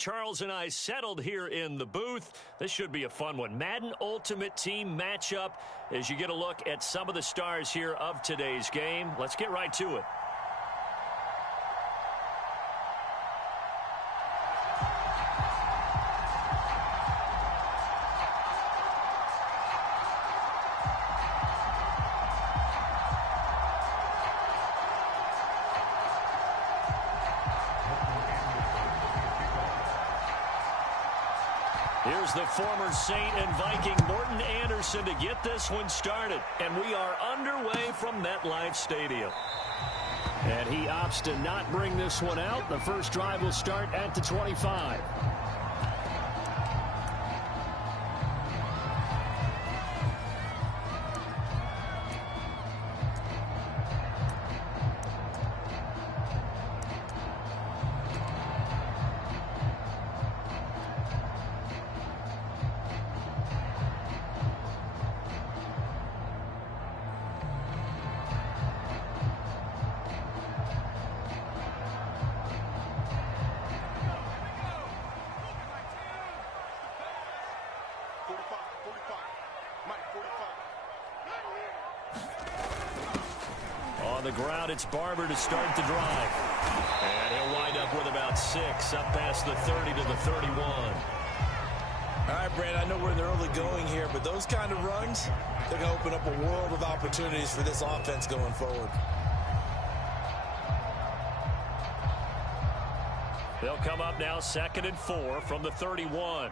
Charles and I settled here in the booth. This should be a fun one. Madden Ultimate Team matchup as you get a look at some of the stars here of today's game. Let's get right to it. Here's the former Saint and Viking Morten Andersen to get this one started. And we are underway from MetLife Stadium. And he opts to not bring this one out. The first drive will start at the 25. On the ground, it's Barber to start the drive. And he'll wind up with about 6, up past the 30 to the 31. All right, Brandon, I know we're in the early going here, but those kind of runs, they're going to open up a world of opportunities for this offense going forward. They'll come up now 2nd and 4 from the 31.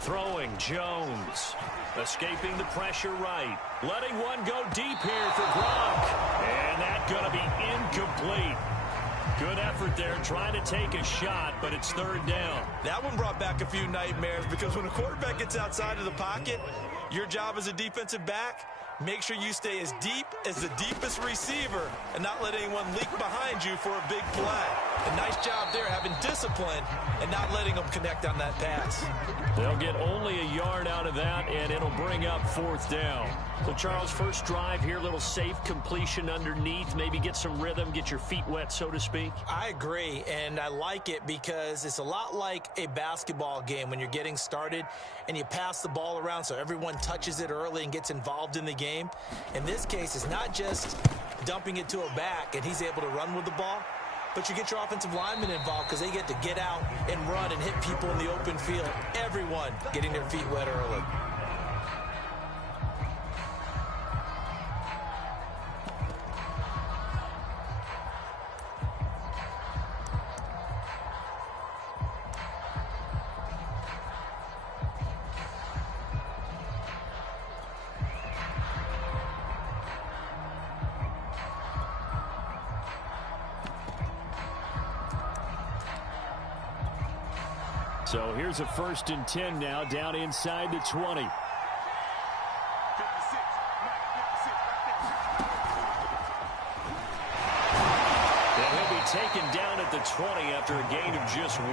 Throwing Jones. Escaping the pressure right. Letting one go deep here for Gronk. And that's going to be incomplete. Good effort there trying to take a shot, but it's 3rd down. That one brought back a few nightmares because when a quarterback gets outside of the pocket, your job as a defensive back, make sure you stay as deep as the deepest receiver and not let anyone leak behind you for a big play. A nice job there having discipline and not letting them connect on that pass. They'll get only a yard out of that, and it'll bring up 4th down. So, Charles, first drive here, little safe completion underneath. Maybe get some rhythm, get your feet wet, so to speak. I agree, and I like it because it's a lot like a basketball game when you're getting started and you pass the ball around so everyone touches it early and gets involved in the game. In this case, it's not just dumping it to a back and he's able to run with the ball, but you get your offensive linemen involved because they get to get out and run and hit people in the open field. Everyone getting their feet wet early. So here's a 1st and 10 now, down inside the 20. And he'll be taken down at the 20 after a gain of just 1.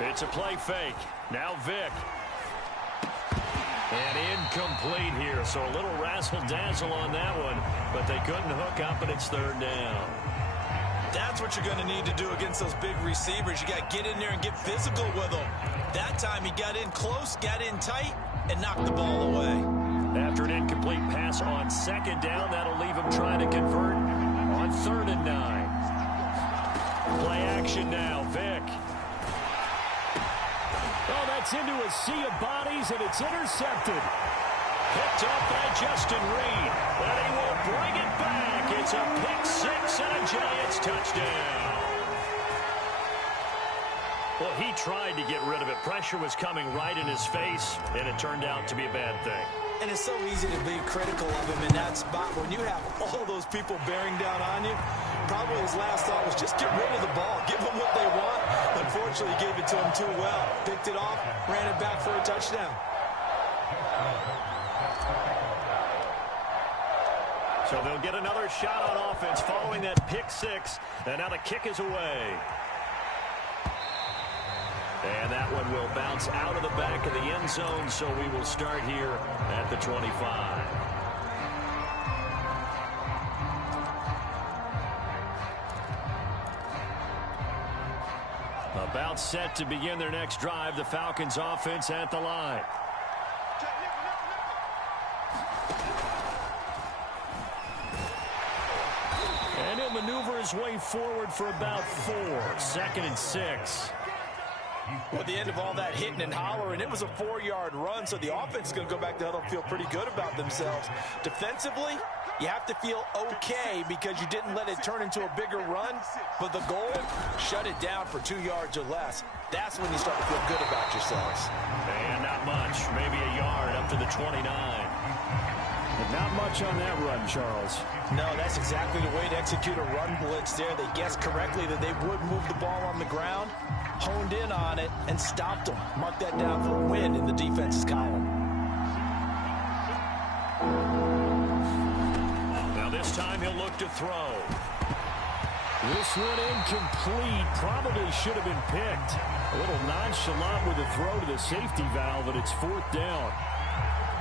It's a play fake. Now Vick. And incomplete here. So a little razzle-dazzle on that one. But they couldn't hook up, and it's 3rd down. That's what you're going to need to do against those big receivers. You got to get in there and get physical with them. That time he got in close, got in tight, and knocked the ball away. After an incomplete pass on 2nd down, that'll leave him trying to convert on 3rd and 9. Play action now. Vick. Oh, that's into a sea of bodies, and it's intercepted. Picked up by Justin Reed, but he will bring it back. It's a pick 6 and a Giants touchdown. Well, he tried to get rid of it. Pressure was coming right in his face, and it turned out to be a bad thing. And it's so easy to be critical of him in that spot. When you have all those people bearing down on you, probably his last thought was just get rid of the ball. Give them what they want. Unfortunately, he gave it to him too well. Picked it off, ran it back for a touchdown. So they'll get another shot on offense following that pick six. And now the kick is away. And that one will bounce out of the back of the end zone, so we will start here at the 25. About set to begin their next drive, the Falcons offense at the line. And he'll maneuver his way forward for about 4. 2nd and 6. Well, at the end of all that hitting and hollering, it was a 4-yard run, so the offense is going to go back to huddle and feel pretty good about themselves. Defensively, you have to feel okay because you didn't let it turn into a bigger run, but the goal, shut it down for 2 yards or less. That's when you start to feel good about yourselves. And not much, maybe a yard up to the 29. But not much on that run, Charles. No, that's exactly the way to execute a run blitz there. They guessed correctly that they would move the ball on the ground, honed in on it, and stopped them. Mark that down for a win in the defense's column. Now this time he'll look to throw. This one incomplete. Probably should have been picked. A little nonchalant with a throw to the safety valve, and it's 4th down.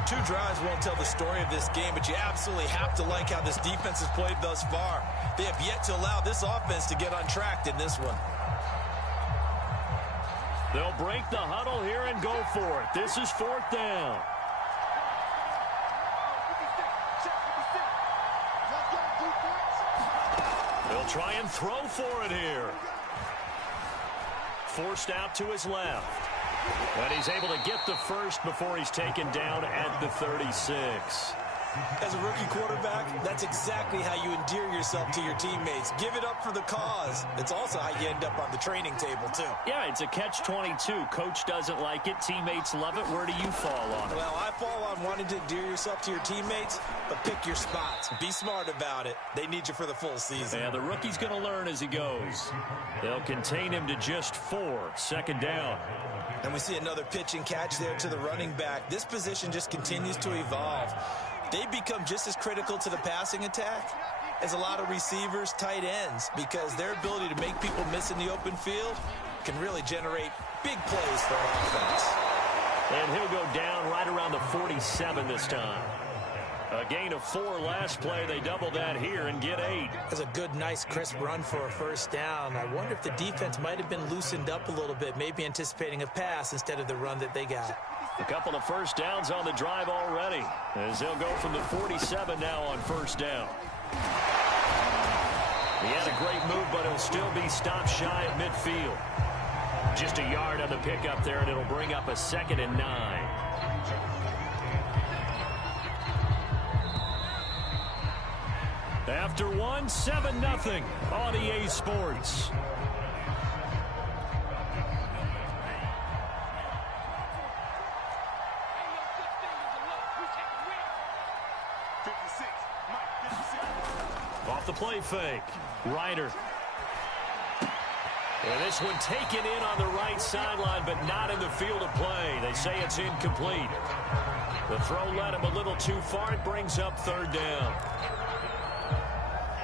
2 drives won't tell the story of this game, but you absolutely have to like how this defense has played thus far. They have yet to allow this offense to get untracked in this one. They'll break the huddle here and go for it. This is 4th down. They'll try and throw for it here. Forced out to his left. But he's able to get the first before he's taken down at the 36. As a rookie quarterback, that's exactly how you endear yourself to your teammates. Give it up for the cause. It's also how you end up on the training table, too. Yeah, it's a catch-22. Coach doesn't like it. Teammates love it. Where do you fall on it? Well, I fall on wanting to endear yourself to your teammates, but pick your spots. Be smart about it. They need you for the full season. Yeah, the rookie's going to learn as he goes. They'll contain him to just 4. 2nd down. And we see another pitch and catch there to the running back. This position just continues to evolve. They become just as critical to the passing attack as a lot of receivers, tight ends, because their ability to make people miss in the open field can really generate big plays for an offense. And he'll go down right around the 47 this time. A gain of 4 last play. They double that here and get 8. That's a good, nice, crisp run for a 1st down. I wonder if the defense might have been loosened up a little bit, maybe anticipating a pass instead of the run that they got. A couple of 1st downs on the drive already, as they'll go from the 47 now on 1st down. He had a great move, but he'll still be stopped shy of midfield. Just a yard on the pickup there, and it'll bring up a 2nd and 9. After 1, 7-0 on EA Sports. Off the play fake. Ryder. And this one taken in on the right sideline, but not in the field of play. They say it's incomplete. The throw led him a little too far. It brings up 3rd down.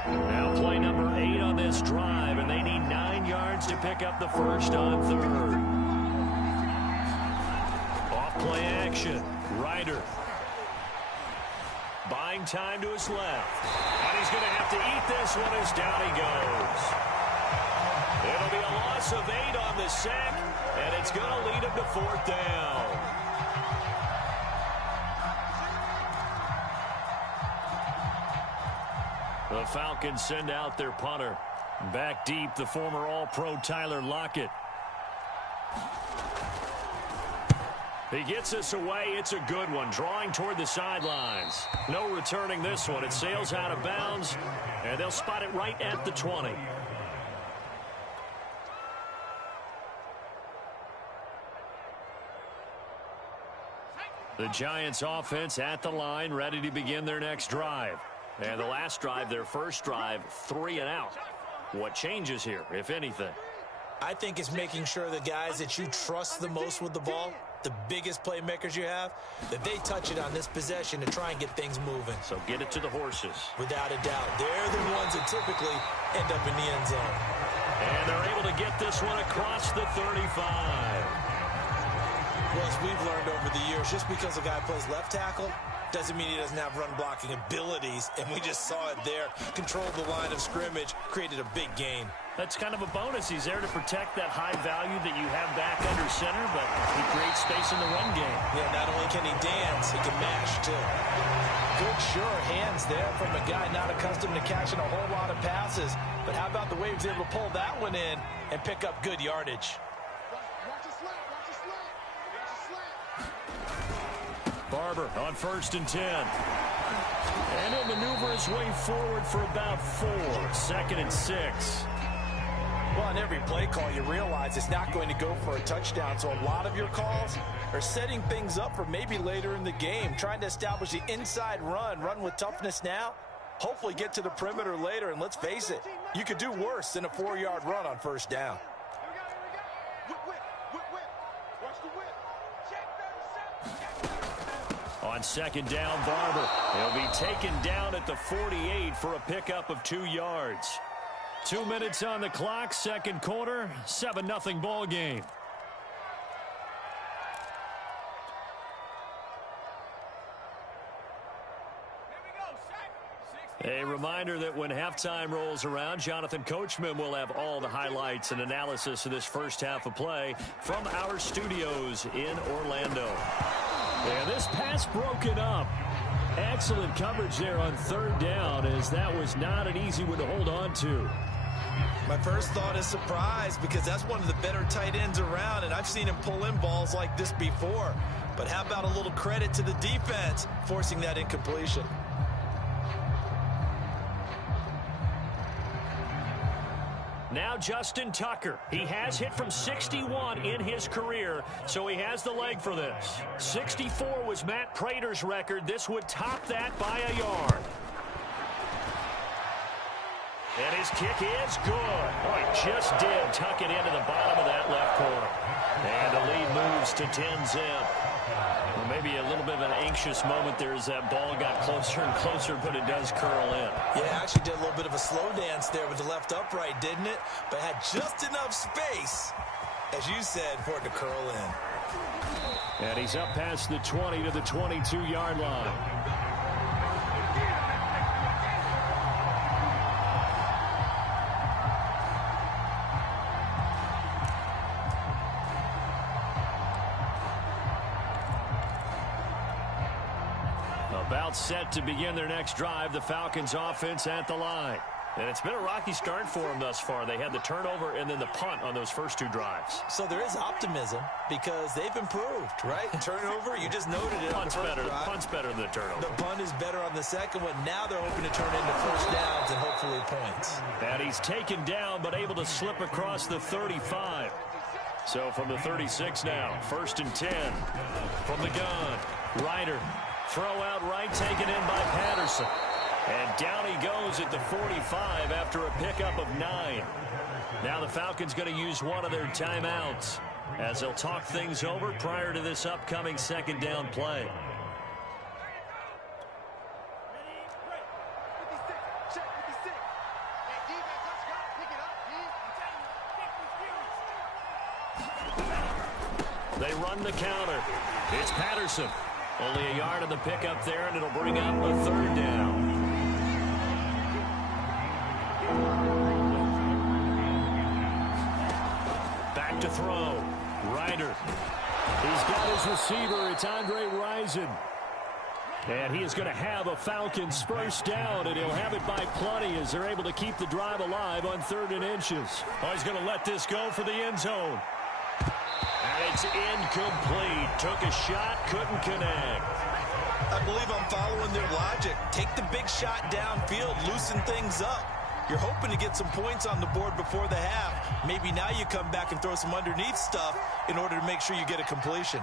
Now play number 8 on this drive, and they need 9 yards to pick up the first on 3rd. Off play action. Ryder. Buying time to his left. And he's going to have to eat this one as down he goes. It'll be a loss of 8 on the sack, and it's going to lead him to 4th down. The Falcons send out their punter. Back deep, the former All-Pro Tyler Lockett. He gets us away. It's a good one. Drawing toward the sidelines. No returning this one. It sails out of bounds, and they'll spot it right at the 20. The Giants offense at the line, ready to begin their next drive. And the last drive, their first drive, 3 and out. What changes here, if anything? I think it's making sure the guys that you trust the most with the ball the biggest playmakers you have, that they touch it on this possession to try and get things moving. So get it to the horses. Without a doubt. They're the ones that typically end up in the end zone. And they're able to get this one across the 35. Well, as we've learned over the years, just because a guy plays left tackle doesn't mean he doesn't have run-blocking abilities, and we just saw it there. Controlled the line of scrimmage, created a big gain. That's kind of a bonus. He's there to protect that high value that you have back under center, but he creates space in the run game. Yeah, not only can he dance, he can mash, too. Good, sure hands there from a guy not accustomed to catching a whole lot of passes. But how about the way he was able to pull that one in and pick up good yardage? Barber on 1st and 10. And he'll maneuver his way forward for about 4. 2nd and 6. Well, on every play call, you realize it's not going to go for a touchdown. So a lot of your calls are setting things up for maybe later in the game, trying to establish the inside run with toughness now, hopefully get to the perimeter later. And let's face it, you could do worse than a 4-yard run on 1st down. On 2nd down, Barber. He'll be taken down at the 48 for a pickup of 2 yards. 2 minutes on the clock, 2nd quarter, 7-0 ball game. A reminder that when halftime rolls around, Jonathan Coachman will have all the highlights and analysis of this first half of play from our studios in Orlando. And this pass broken up. Excellent coverage there on 3rd down, as that was not an easy one to hold on to. My first thought is surprise, because that's one of the better tight ends around, and I've seen him pull in balls like this before. But how about a little credit to the defense forcing that incompletion? Now Justin Tucker. He has hit from 61 in his career, so he has the leg for this. 64 was Matt Prater's record. This would top that by a yard. And his kick is good. Oh, he just did tuck it into the bottom of that left corner. And the lead moves to 10-zip. Well, maybe a little bit of an anxious moment there as that ball got closer and closer, but it does curl in. Yeah, actually did a little bit of a slow dance there with the left upright, didn't it? But had just enough space, as you said, for it to curl in. And he's up past the 20 to the 22-yard line. About set to begin their next drive, the Falcons offense at the line. And it's been a rocky start for them thus far. They had the turnover and then the punt on those first 2 drives. So there is optimism because they've improved, right? Turnover, you just noted it. Punt's better than the turnover. The punt is better on the second one. Now they're hoping to turn into 1st downs and hopefully points. And he's taken down but able to slip across the 35. So from the 36 now, 1st and 10 from the gun. Ryder. Throw out right, taken in by Patterson. And down he goes at the 45 after a pickup of 9. Now the Falcons going to use one of their timeouts as they'll talk things over prior to this upcoming 2nd down play. They run the counter. It's Patterson. Only a yard on the pickup there, and it'll bring up a 3rd down. Back to throw. Ryder. He's got his receiver. It's Andre Rison. And he is going to have a Falcons first down, and he'll have it by plenty as they're able to keep the drive alive on 3rd and inches. Oh, he's going to let this go for the end zone. And it's incomplete. Took a shot, couldn't connect. I believe I'm following their logic. Take the big shot downfield, loosen things up. You're hoping to get some points on the board before the half. Maybe now you come back and throw some underneath stuff in order to make sure you get a completion.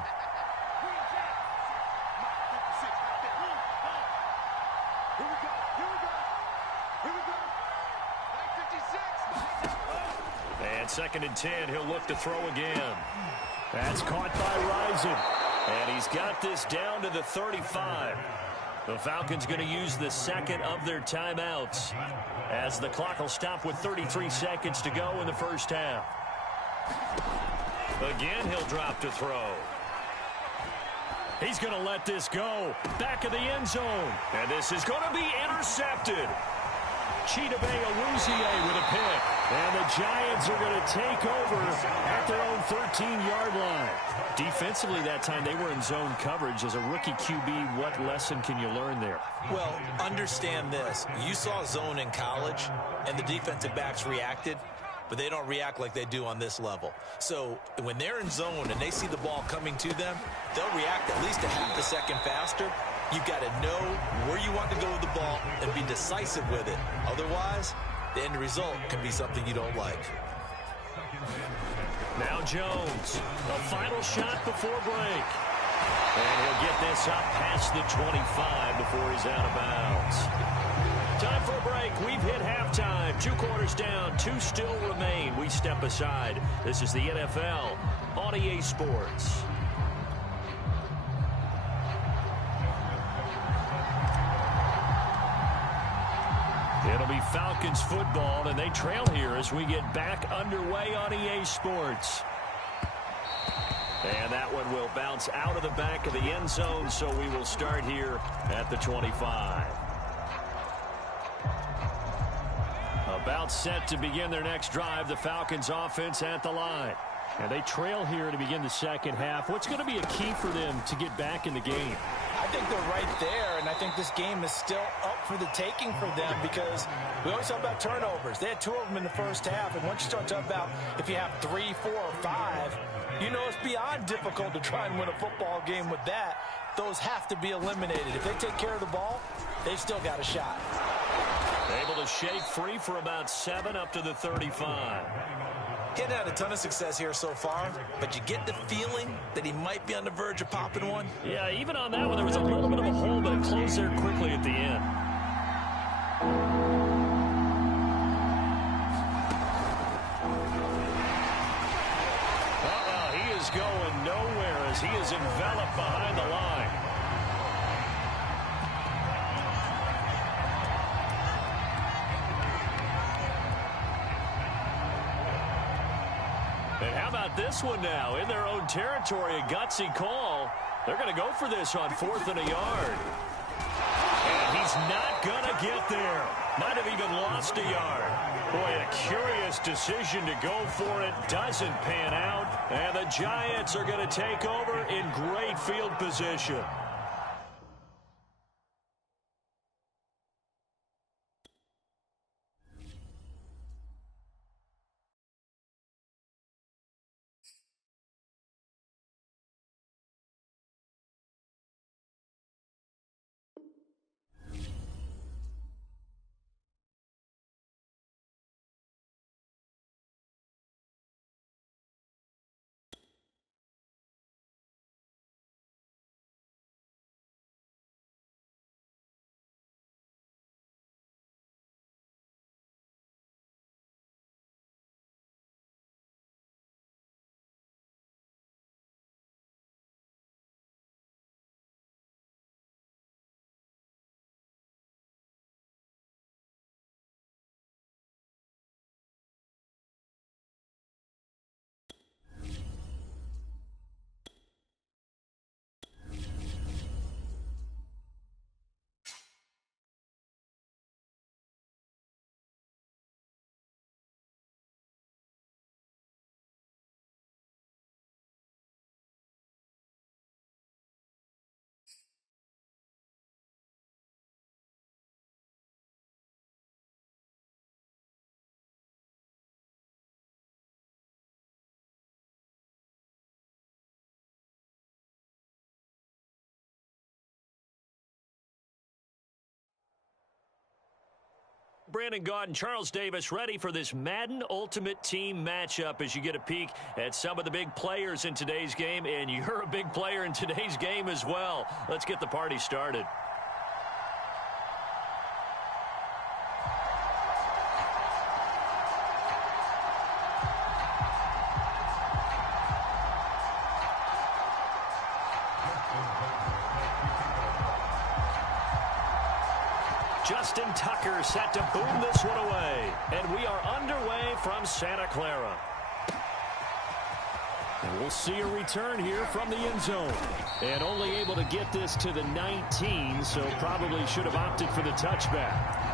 And 2nd and 10, he'll look to throw again. That's caught by Rison. And he's got this down to the 35. The Falcons going to use the second of their timeouts as the clock will stop with 33 seconds to go in the first half. Again, he'll drop to throw. He's going to let this go. Back of the end zone. And this is going to be intercepted. Chidobe Awuzie with a pick. And the Giants are going to take over at their own 13-yard line. Defensively that time, they were in zone coverage. As a rookie QB, what lesson can you learn there? Well, understand this. You saw zone in college, and the defensive backs reacted, but they don't react like they do on this level. So when they're in zone and they see the ball coming to them, they'll react at least a half a second faster. You've got to know where you want to go with the ball and be decisive with it. Otherwise, the end result can be something you don't like. Now Jones, a final shot before break. And he'll get this up past the 25 before he's out of bounds. Time for a break. We've hit halftime. 2 quarters down. 2 still remain. We step aside. This is the NFL on EA Sports. It'll be Falcons football, and they trail here as we get back underway on EA Sports. And that one will bounce out of the back of the end zone, so we will start here at the 25. About set to begin their next drive, the Falcons offense at the line. And they trail here to begin the second half. What's going to be a key for them to get back in the game? I think they're right there, and I think this game is still up for the taking for them because we always talk about turnovers. They had 2 of them in the first half, and once you start talking about if you have 3, 4, or 5, you know it's beyond difficult to try and win a football game with that. Those have to be eliminated. If they take care of the ball, they've still got a shot. Able to shake free for about 7 up to the 35. He's had a ton of success here so far, but you get the feeling that he might be on the verge of popping one. Yeah, even on that one, there was a little bit of a hole, but it closed there quickly at the end. He is going nowhere as he is enveloped behind the line. And how about this one now? In their own territory, a gutsy call. They're going to go for this on 4th and a yard. And he's not going to get there. Might have even lost a yard. Boy, a curious decision to go for it. Doesn't pan out. And the Giants are going to take over in great field position. Brandon Gaudin and Charles Davis ready for this Madden Ultimate Team matchup as you get a peek at some of the big players in today's game, and you're a big player in today's game as well. Let's get the party started. Justin Tucker set to boom this one away. And we are underway from Santa Clara. And we'll see a return here from the end zone. And only able to get this to the 19, so probably should have opted for the touchback.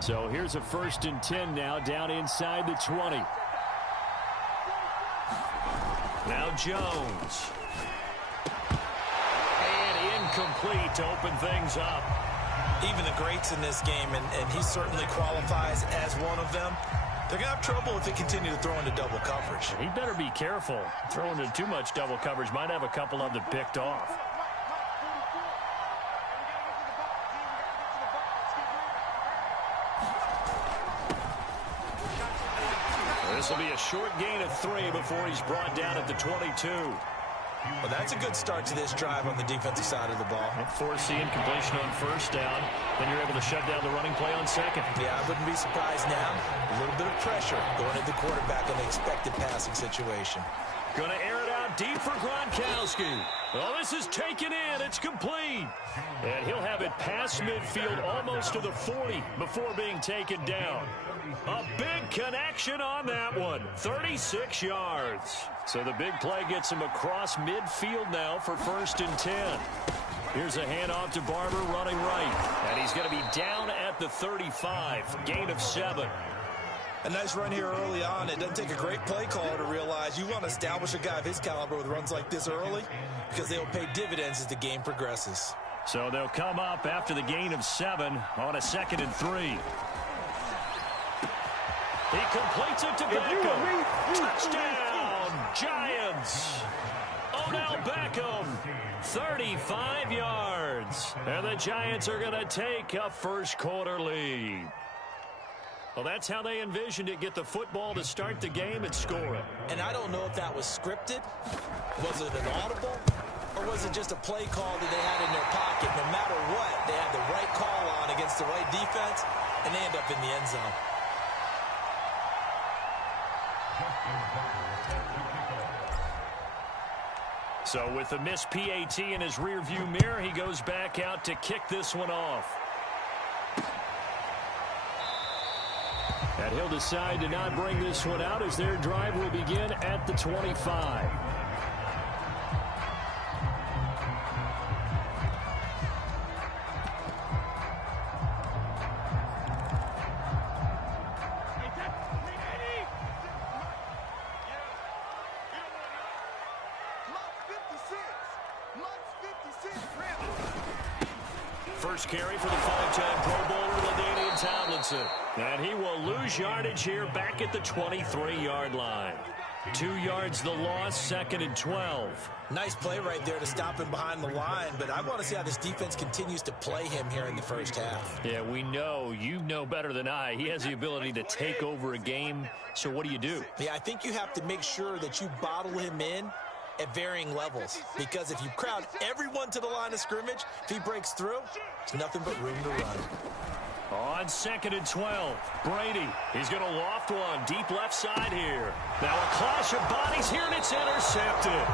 So here's a 1st and 10 now, down inside the 20. Now Jones. And incomplete to open things up. Even the greats in this game, and he certainly qualifies as one of them, they're going to have trouble if they continue to throw into double coverage. He better be careful. Throwing into too much double coverage might have a couple of them picked off. This will be a short gain of 3 before he's brought down at the 22. Well, that's a good start to this drive on the defensive side of the ball. Force the incompletion on 1st down. Then you're able to shut down the running play on 2nd. Yeah, I wouldn't be surprised now. A little bit of pressure going at the quarterback in the expected passing situation. Going to air it out deep for Gronkowski. Well, this is taken in. It's complete. And he'll have it past midfield almost to the 40 before being taken down. A big connection on that one. 36 yards. So the big play gets him across midfield now for 1st and 10. Here's a handoff to Barber running right. And he's going to be down at the 35. Gain of 7. A nice run here early on. It doesn't take a great play caller to realize you want to establish a guy of his caliber with runs like this early because they'll pay dividends as the game progresses. So they'll come up after the gain of 7 on a 2nd and 3. He completes it to Beckham. Touchdown, Giants. Odell Beckham, 35 yards. And the Giants are going to take a 1st quarter lead. Well, that's how they envisioned it. Get the football to start the game and score it. And I don't know if that was scripted. Was it an audible? Or was it just a play call that they had in their pocket? No matter what, they had the right call on against the right defense, and they end up in the end zone. So with the missed PAT in his rearview mirror, he goes back out to kick this one off. And he'll decide to not bring this one out as their drive will begin at the 25. First carry for the 5-time Pro Bowler, LaDainian Tomlinson. And he will lose yardage here back at the 23-yard line. 2 yards the loss, 2nd and 12. Nice play right there to stop him behind the line, but I want to see how this defense continues to play him here in the 1st half. Yeah, we know. You know better than I. He has the ability to take over a game, so what do? Yeah, I think you have to make sure that you bottle him in at varying levels, because if you crowd everyone to the line of scrimmage, if he breaks through, there's nothing but room to run. On 2nd and 12, Brady. He's going to loft one deep left side here. Now a clash of bodies here, and it's intercepted.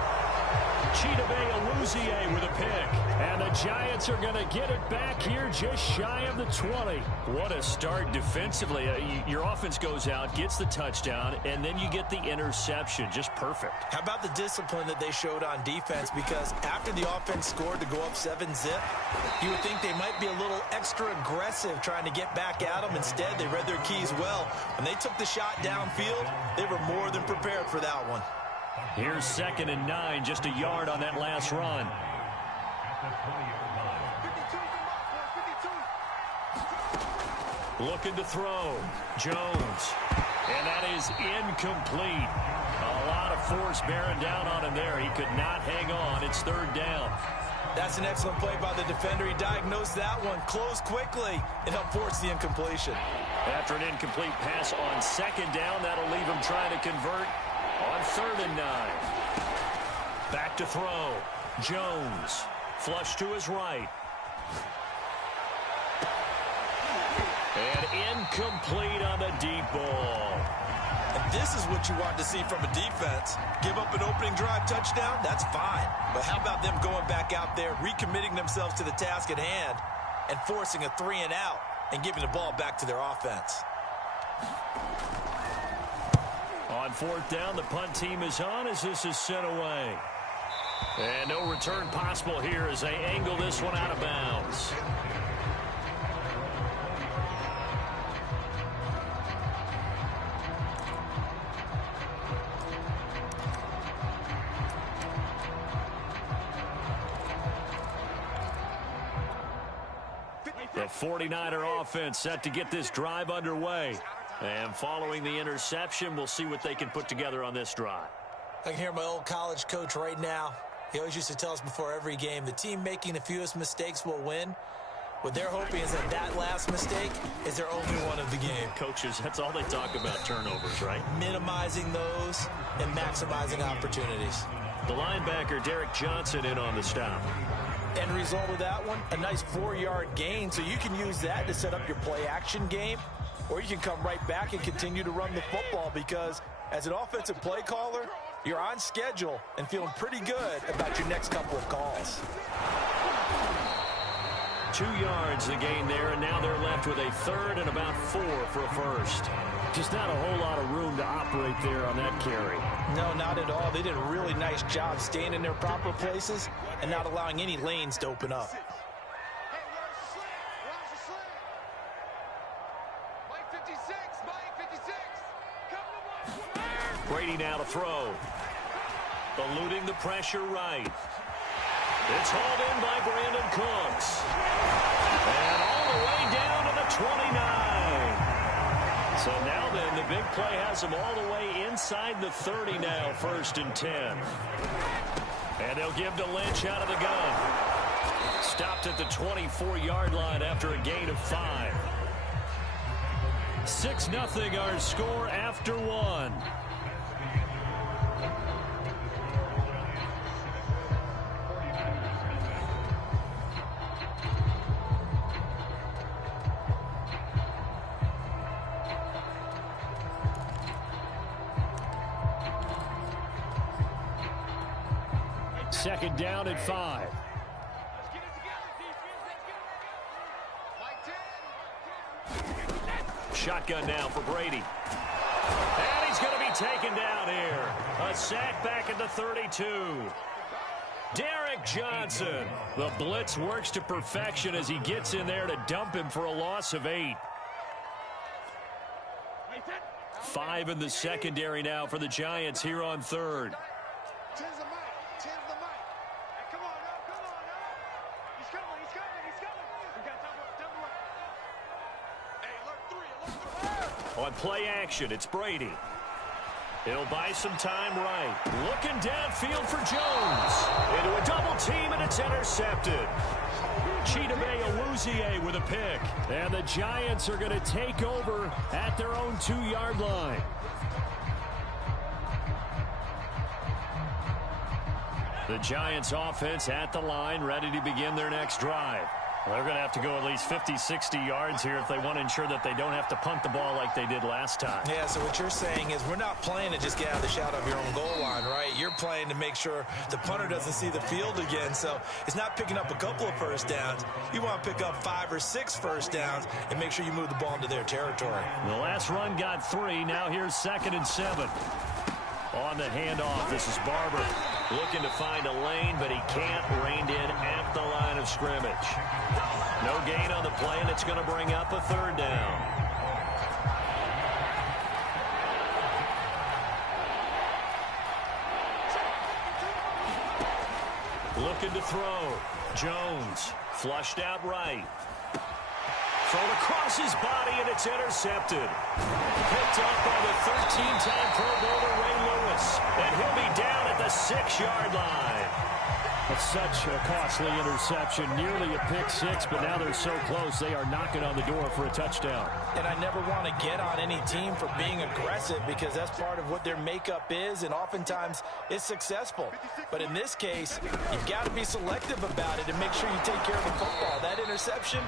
Chidobe Awuzie with a pick. And the Giants are going to get it back here just shy of the 20. What a start defensively. Your offense goes out, gets the touchdown, and then you get the interception. Just perfect. How about the discipline that they showed on defense? Because after the offense scored to go up 7-zip, you would think they might be a little extra aggressive trying to get back at them. Instead, they read their keys well. When they took the shot downfield, they were more than prepared for that one. Here's 2nd and 9, just a yard on that last run. Looking to throw. Jones. And that is incomplete. A lot of force bearing down on him there. He could not hang on. It's 3rd down. That's an excellent play by the defender. He diagnosed that one, closed quickly, and helped force the incompletion. After an incomplete pass on 2nd down, that'll leave him trying to convert on 3rd and 9. Back to throw. Jones. Flush to his right. And incomplete on the deep ball. And this is what you want to see from a defense. Give up an opening drive touchdown, that's fine. But how about them going back out there, recommitting themselves to the task at hand, and forcing a 3-and-out and giving the ball back to their offense? On fourth down, the punt team is on as this is sent away. And no return possible here as they angle this one out of bounds. The 49er offense set to get this drive underway. And following the interception, we'll see what they can put together on this drive. I can hear my old college coach right now. He always used to tell us before every game, the team making the fewest mistakes will win. What they're hoping is that that last mistake is their only one of the game. Coaches, that's all they talk about, turnovers, right? Minimizing those and maximizing opportunities. The linebacker, Derek Johnson, in on the stop. End result of that one, a nice 4-yard gain, so you can use that to set up your play-action game, or you can come right back and continue to run the football because as an offensive play caller, you're on schedule and feeling pretty good about your next couple of calls. 2 yards the gain there, and now they're left with a third and about 4 for a first. Just not a whole lot of room to operate there on that carry. No, not at all. They did a really nice job staying in their proper places and not allowing any lanes to open up. Brady now to throw. Eluding the pressure right. It's hauled in by Brandon Cooks. And all the way down to the 29. So now then, the big play has him all the way inside the 30 now, 1st and 10. And they'll give to Lynch out of the gun. Stopped at the 24-yard line after a gain of 5. 6-0 our score after 1. Second down at 5. Shotgun now for Brady. And he's going to be taken down here. A sack back at the 32. Derek Johnson. The blitz works to perfection as he gets in there to dump him for a loss of 8. 5 in the secondary now for the Giants here on third. On play action, it's Brady. He'll buy some time right. Looking downfield for Jones. Into a double team, and it's intercepted. Chidobe Awuzie with a pick. And the Giants are going to take over at their own 2-yard line. The Giants offense at the line, ready to begin their next drive. Well, they're going to have to go at least 50, 60 yards here if they want to ensure that they don't have to punt the ball like they did last time. Yeah, so what you're saying is we're not playing to just get out of the shadow of your own goal line, right? You're playing to make sure the punter doesn't see the field again. So it's not picking up a couple of first downs. You want to pick up 5 or 6 first downs and make sure you move the ball into their territory. The last run got 3. Now here's 2nd and 7. On the handoff, this is Barber looking to find a lane, but he can't. Reined in at the line of scrimmage. No gain on the play, and it's going to bring up a 3rd down. Looking to throw. Jones flushed out right. Thrown across his body, and it's intercepted. Picked up by the 13-time Pro Bowler Ray Lewis. And he'll be down at the 6-yard line. That's such a costly interception. Nearly a pick 6, but now they're so close they are knocking on the door for a touchdown. And I never want to get on any team for being aggressive because that's part of what their makeup is, and oftentimes it's successful. But in this case, you've got to be selective about it and make sure you take care of the football. That interception,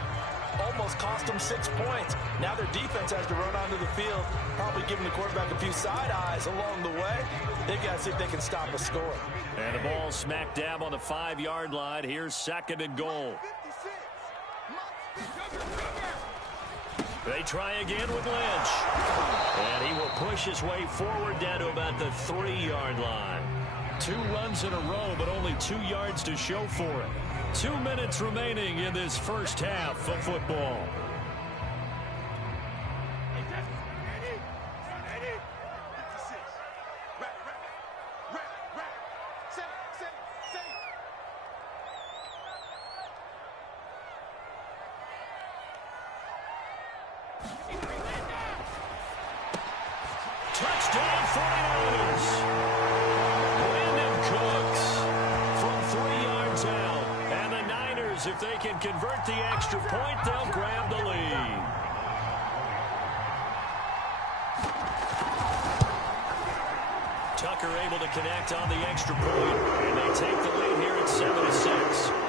almost cost them 6 points. Now their defense has to run onto the field, probably giving the quarterback a few side eyes along the way. They've got to see if they can stop a score. And the ball smack dab on the 5-yard line. Here's 2nd and goal. They try again with Lynch. And he will push his way forward down to about the 3-yard line. 2 runs in a row, but only 2 yards to show for it. 2 minutes remaining in this first half of football. Touchdown 49ers. Brandon Cooks from 3 yards out. And the Niners, if they can convert the extra point, they'll grab the lead. Tucker able to connect on the extra point, and they take the lead here at 7-6.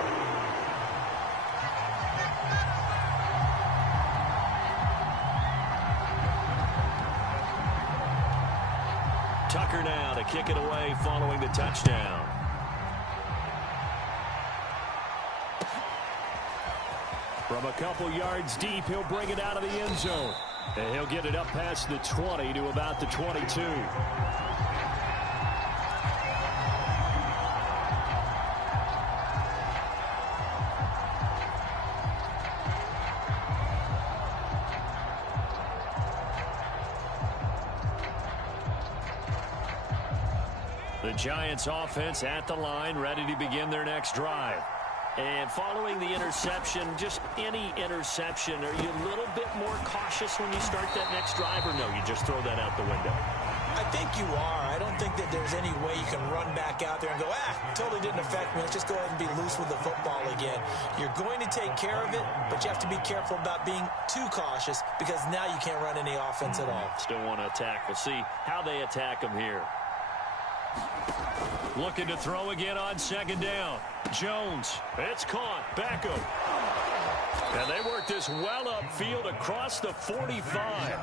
Tucker now to kick it away following the touchdown. From a couple yards deep, he'll bring it out of the end zone. And he'll get it up past the 20 to about the 22. The Giants offense at the line, ready to begin their next drive. And following the interception, just any interception, are you a little bit more cautious when you start that next drive, or no, you just throw that out the window? I think you are. I don't think that there's any way you can run back out there and go, totally didn't affect me. Let's just go ahead and be loose with the football again. You're going to take care of it, but you have to be careful about being too cautious because now you can't run any offense at all. Still want to attack. We'll see how they attack them here. Looking to throw again on 2nd down. Jones, it's caught. Beckham. And they work this well upfield across the 45.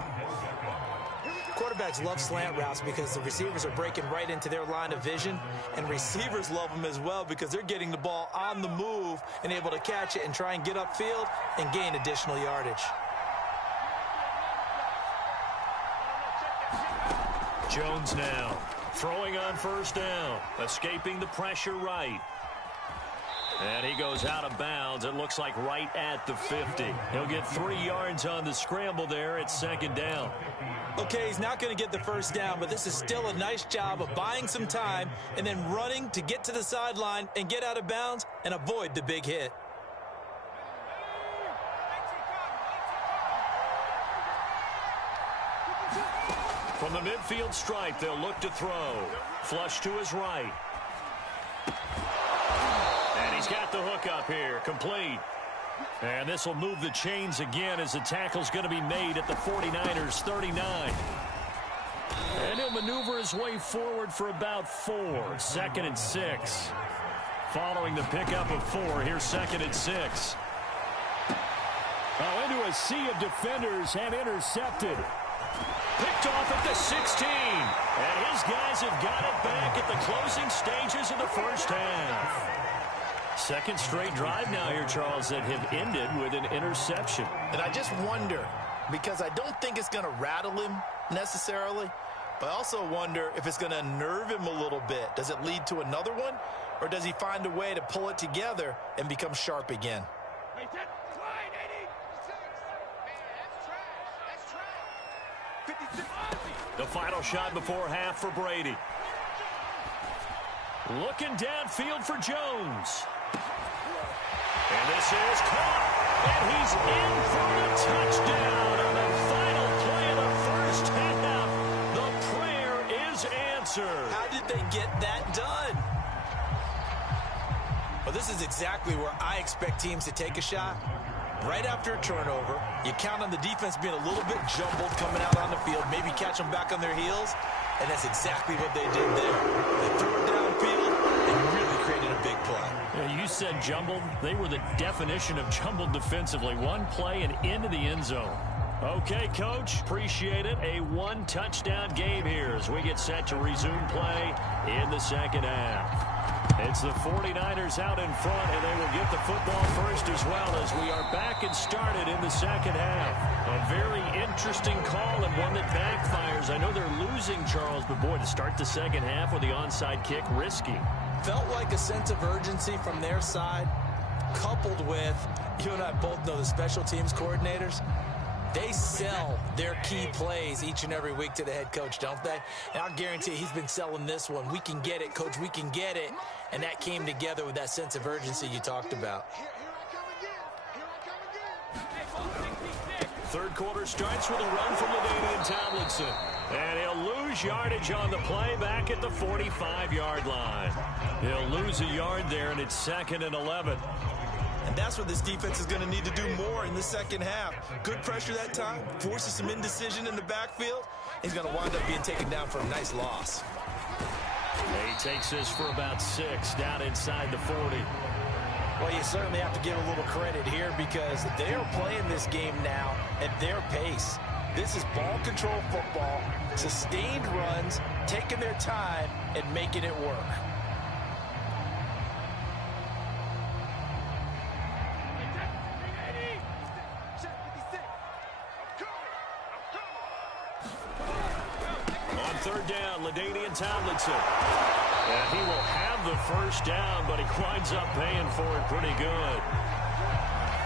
Quarterbacks love slant routes because the receivers are breaking right into their line of vision, and receivers love them as well because they're getting the ball on the move and able to catch it and try and get upfield and gain additional yardage. Jones now throwing on 1st down, escaping the pressure right. And he goes out of bounds. It looks like right at the 50. He'll get 3 yards on the scramble there at 2nd down. Okay, he's not going to get the 1st down, but this is still a nice job of buying some time and then running to get to the sideline and get out of bounds and avoid the big hit. From the midfield stripe, they'll look to throw. Flush to his right. And he's got the hook up here, complete. And this will move the chains again as the tackle's going to be made at the 49ers 39. And he'll maneuver his way forward for about 4. 2nd and 6. Following the pickup of 4, here's 2nd and 6. Oh, into a sea of defenders and intercepted. Picked off at the 16. And his guys have got it back at the closing stages of the first half. 2nd straight drive now here, Charles, that have ended with an interception. And I just wonder, because I don't think it's going to rattle him necessarily, but I also wonder if it's going to unnerve him a little bit. Does it lead to another one, or does he find a way to pull it together and become sharp again? The final shot before half for Brady. Looking downfield for Jones. And this is caught. And he's in for the touchdown on the final play of the first half. The prayer is answered. How did they get that done? Well, this is exactly where I expect teams to take a shot. Right after a turnover, you count on the defense being a little bit jumbled coming out on the field, maybe catch them back on their heels, and that's exactly what they did there. They threw it downfield and really created a big play. Yeah, you said jumbled. They were the definition of jumbled defensively. One play and into the end zone. Okay, Coach, appreciate it. A one-touchdown game here as we get set to resume play in the second half. It's the 49ers out in front, and they will get the football first as well as we are back and started in the second half. A very interesting call and one that backfires. I know they're losing, Charles, but boy, to start the second half with the onside kick, risky. Felt like a sense of urgency from their side, coupled with, you and I both know the special teams coordinators, they sell their key plays each and every week to the head coach, don't they? And I'll guarantee he's been selling this one. We can get it, Coach, we can get it. And that came together with that sense of urgency you talked about. Third quarter starts with a run from LaDainian Tomlinson. And he'll lose yardage on the play back at the 45-yard line. He'll lose a yard there, and it's 2nd and 11. And that's what this defense is going to need to do more in the second half. Good pressure that time, forces some indecision in the backfield. He's going to wind up being taken down for a nice loss. He takes this for about 6 down inside the 40. Well, you certainly have to give a little credit here because they are playing this game now at their pace. This is ball control football, sustained runs, taking their time and making it work. Third down, LaDainian Tomlinson. And he will have the first down, but he winds up paying for it pretty good.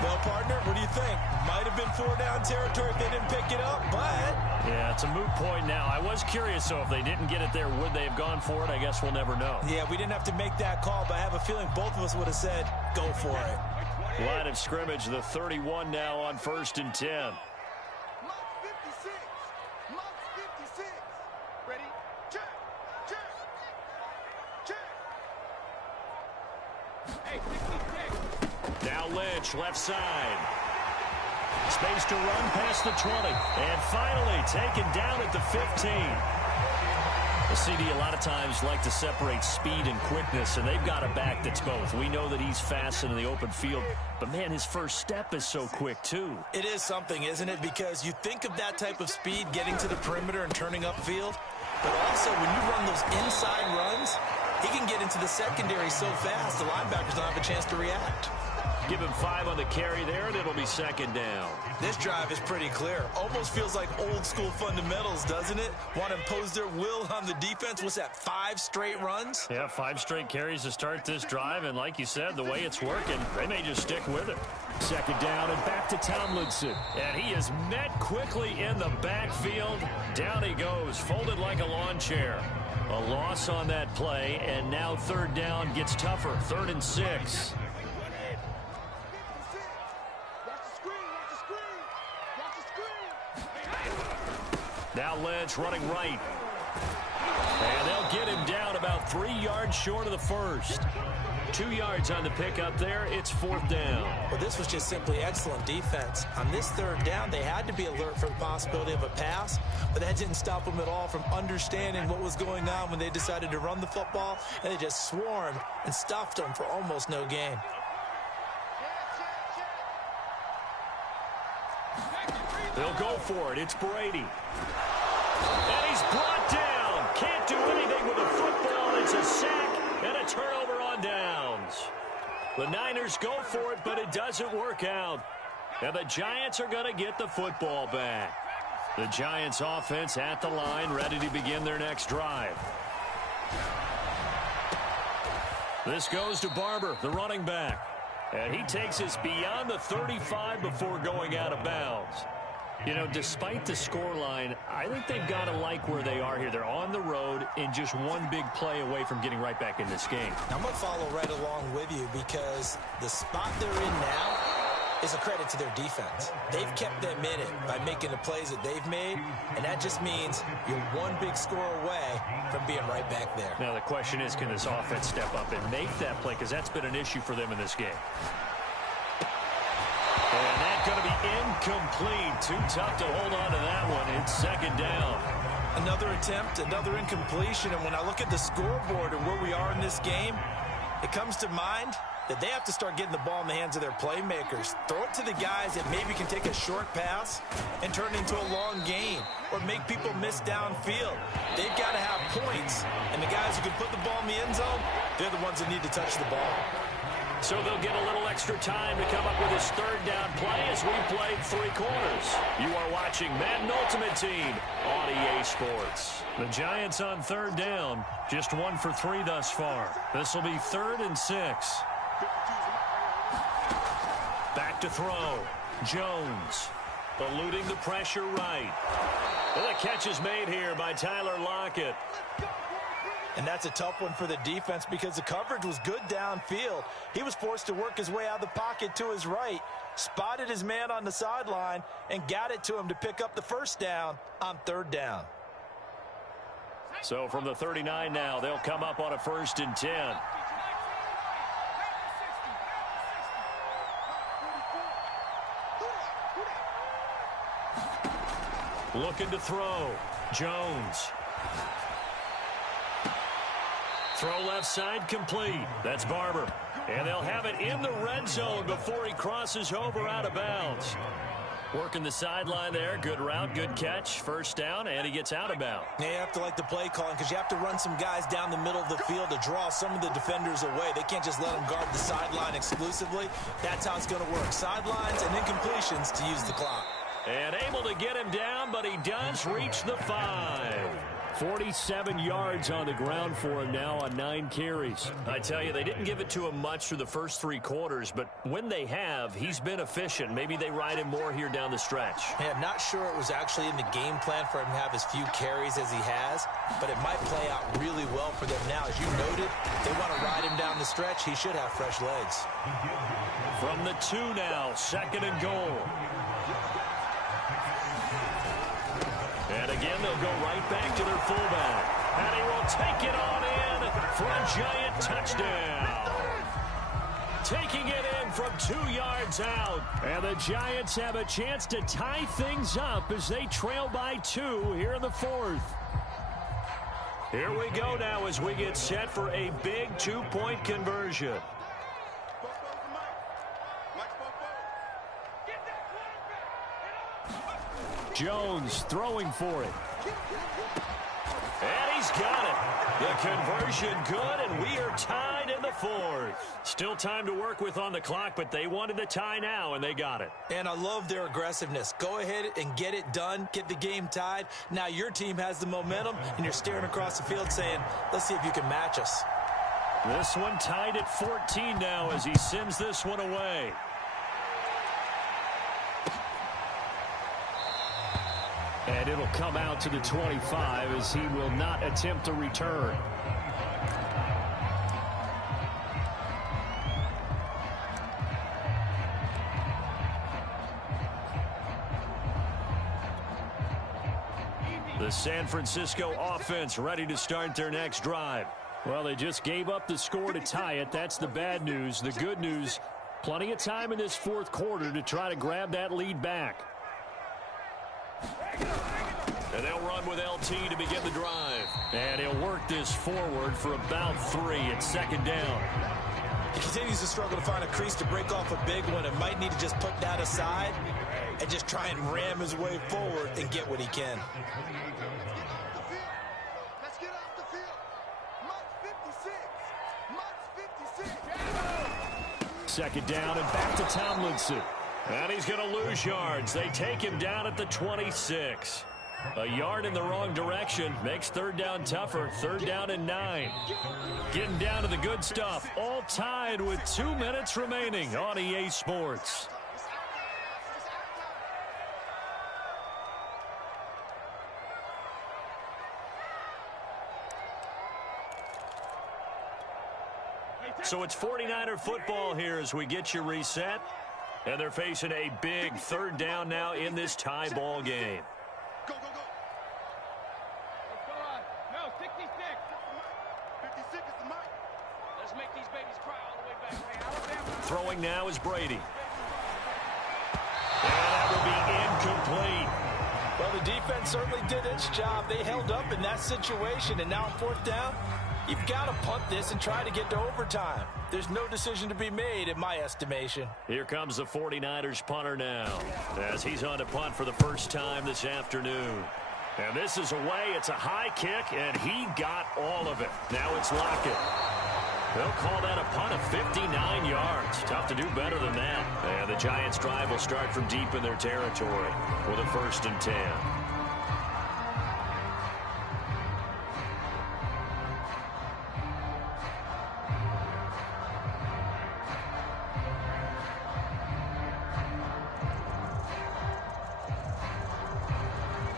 Well, partner, what do you think? Might have been 4-down territory if they didn't pick it up, but... Yeah, it's a moot point now. I was curious, so if they didn't get it there, would they have gone for it? I guess we'll never know. Yeah, we didn't have to make that call, but I have a feeling both of us would have said, go for it. Line of scrimmage, the 31 now on 1st and 10. Now Lynch, left side. Space to run past the 20. And finally taken down at the 15. The CD a lot of times like to separate speed and quickness, and they've got a back that's both. We know that he's fast in the open field, but, man, his first step is so quick, too. It is something, isn't it? Because you think of that type of speed getting to the perimeter and turning upfield, but also when you run those inside runs, he can get into the secondary so fast the linebackers don't have a chance to react. Give him 5 on the carry there, and it'll be 2nd down. This drive is pretty clear. Almost feels like old-school fundamentals, doesn't it? Want to impose their will on the defense. What's that, 5 straight runs? Yeah, 5 straight carries to start this drive, and like you said, the way it's working, they may just stick with it. 2nd down and back to Tomlinson. And he is met quickly in the backfield. Down he goes, folded like a lawn chair. A loss on that play, and now 3rd down gets tougher. 3rd and 6. Now Lynch running right. And they'll get him down about 3 yards short of the first. 2 yards on the pickup there. It's 4th down. Well, this was just simply excellent defense. On this 3rd down, they had to be alert for the possibility of a pass, but that didn't stop them at all from understanding what was going on when they decided to run the football, and they just swarmed and stuffed them for almost no gain. They'll go for it. It's Brady. And he's brought down. Can't do anything with the football. It's a sack and a turnover on downs. The Niners go for it, but it doesn't work out. And the Giants are going to get the football back. The Giants offense at the line, ready to begin their next drive. This goes to Barber, the running back. And he takes us beyond the 35 before going out of bounds. You know, despite the scoreline, I think they've got to like where they are here. They're on the road and just one big play away from getting right back in this game. I'm going to follow right along with you because the spot they're in now is a credit to their defense. They've kept them in it by making the plays that they've made, and that just means you're one big score away from being right back there. Now the question is, can this offense step up and make that play? Because that's been an issue for them in this game. And that's going to be incomplete. Too tough to hold on to that one. It's 2nd down. Another attempt, another incompletion. And when I look at the scoreboard and where we are in this game, it comes to mind that they have to start getting the ball in the hands of their playmakers. Throw it to the guys that maybe can take a short pass and turn it into a long gain or make people miss downfield. They've got to have points, and the guys who can put the ball in the end zone, they're the ones that need to touch the ball. So they'll get a little extra time to come up with his third down play as we played 3 quarters. You are watching Madden Ultimate Team on EA Sports. The Giants on third down, just 1 for 3 thus far. This will be 3rd and 6. Back to throw. Jones eluding the pressure right. Well, the catch is made here by Tyler Lockett. And that's a tough one for the defense because the coverage was good downfield. He was forced to work his way out of the pocket to his right, spotted his man on the sideline, and got it to him to pick up the first down on 3rd down. So from the 39 now, they'll come up on a 1st and 10. Looking to throw. Jones. Throw left side complete. That's Barber. And they'll have it in the red zone before he crosses over out of bounds. Working the sideline there. Good route, good catch. First down, and he gets out of bounds. Yeah, you have to like the play calling because you have to run some guys down the middle of the field to draw some of the defenders away. They can't just let them guard the sideline exclusively. That's how it's going to work. Sidelines and incompletions to use the clock. And able to get him down, but he does reach the 5. 47 yards on the ground for him now on 9 carries. I tell you, they didn't give it to him much through the first 3 quarters, but when they have, he's been efficient. Maybe they ride him more here down the stretch. Yeah, I'm not sure it was actually in the game plan for him to have as few carries as he has, but it might play out really well for them now. As you noted, if they want to ride him down the stretch, he should have fresh legs. From the 2 now, 2nd and goal. And again, they'll go right back to their fullback. And he will take it on in for a Giant touchdown. Taking it in from 2 yards out. And the Giants have a chance to tie things up as they trail by 2 here in the 4th. Here we go now as we get set for a big 2-point conversion. Jones throwing for it. And he's got it. The conversion good, and we are tied in the 4th. Still time to work with on the clock, but they wanted the tie now, and they got it. And I love their aggressiveness. Go ahead and get it done. Get the game tied. Now your team has the momentum, and you're staring across the field saying, let's see if you can match us. This one tied at 14 now as he sends this one away. And it'll come out to the 25 as he will not attempt to return. The San Francisco offense ready to start their next drive. Well, they just gave up the score to tie it. That's the bad news. The good news, plenty of time in this 4th quarter to try to grab that lead back. And they'll run with LT to begin the drive. And he'll work this forward for about 3 at 2nd down. He continues to struggle to find a crease to break off a big one and might need to just put that aside and just try and ram his way forward and get what he can. Let's get off the field. Mark 56. 2nd down and back to Tomlinson. And he's going to lose yards. They take him down at the 26. A yard in the wrong direction makes 3rd down tougher. 3rd down and 9. Getting down to the good stuff. All tied with 2 minutes remaining on EA Sports. So it's 49er football here as we get you reset. And they're facing a big 3rd down now in this tie ball game. Go, go, go. Go on. No, 66. 56 is the mic. Let's make these babies cry all the way back. Hey, Alabama. Throwing now is Brady. And that will be incomplete. Well, the defense certainly did its job. They held up in that situation, and now on 4th down, You've got to punt this and try to get to overtime. There's no decision to be made in my estimation. Here comes the 49ers punter now, as he's on to punt for the first time this afternoon. And this is away. It's a high kick, and he got all of it. Now it's Lockett. They'll call that a punt of 59 yards. Tough to do better than that. And the Giants' drive will start from deep in their territory with a 1st and 10.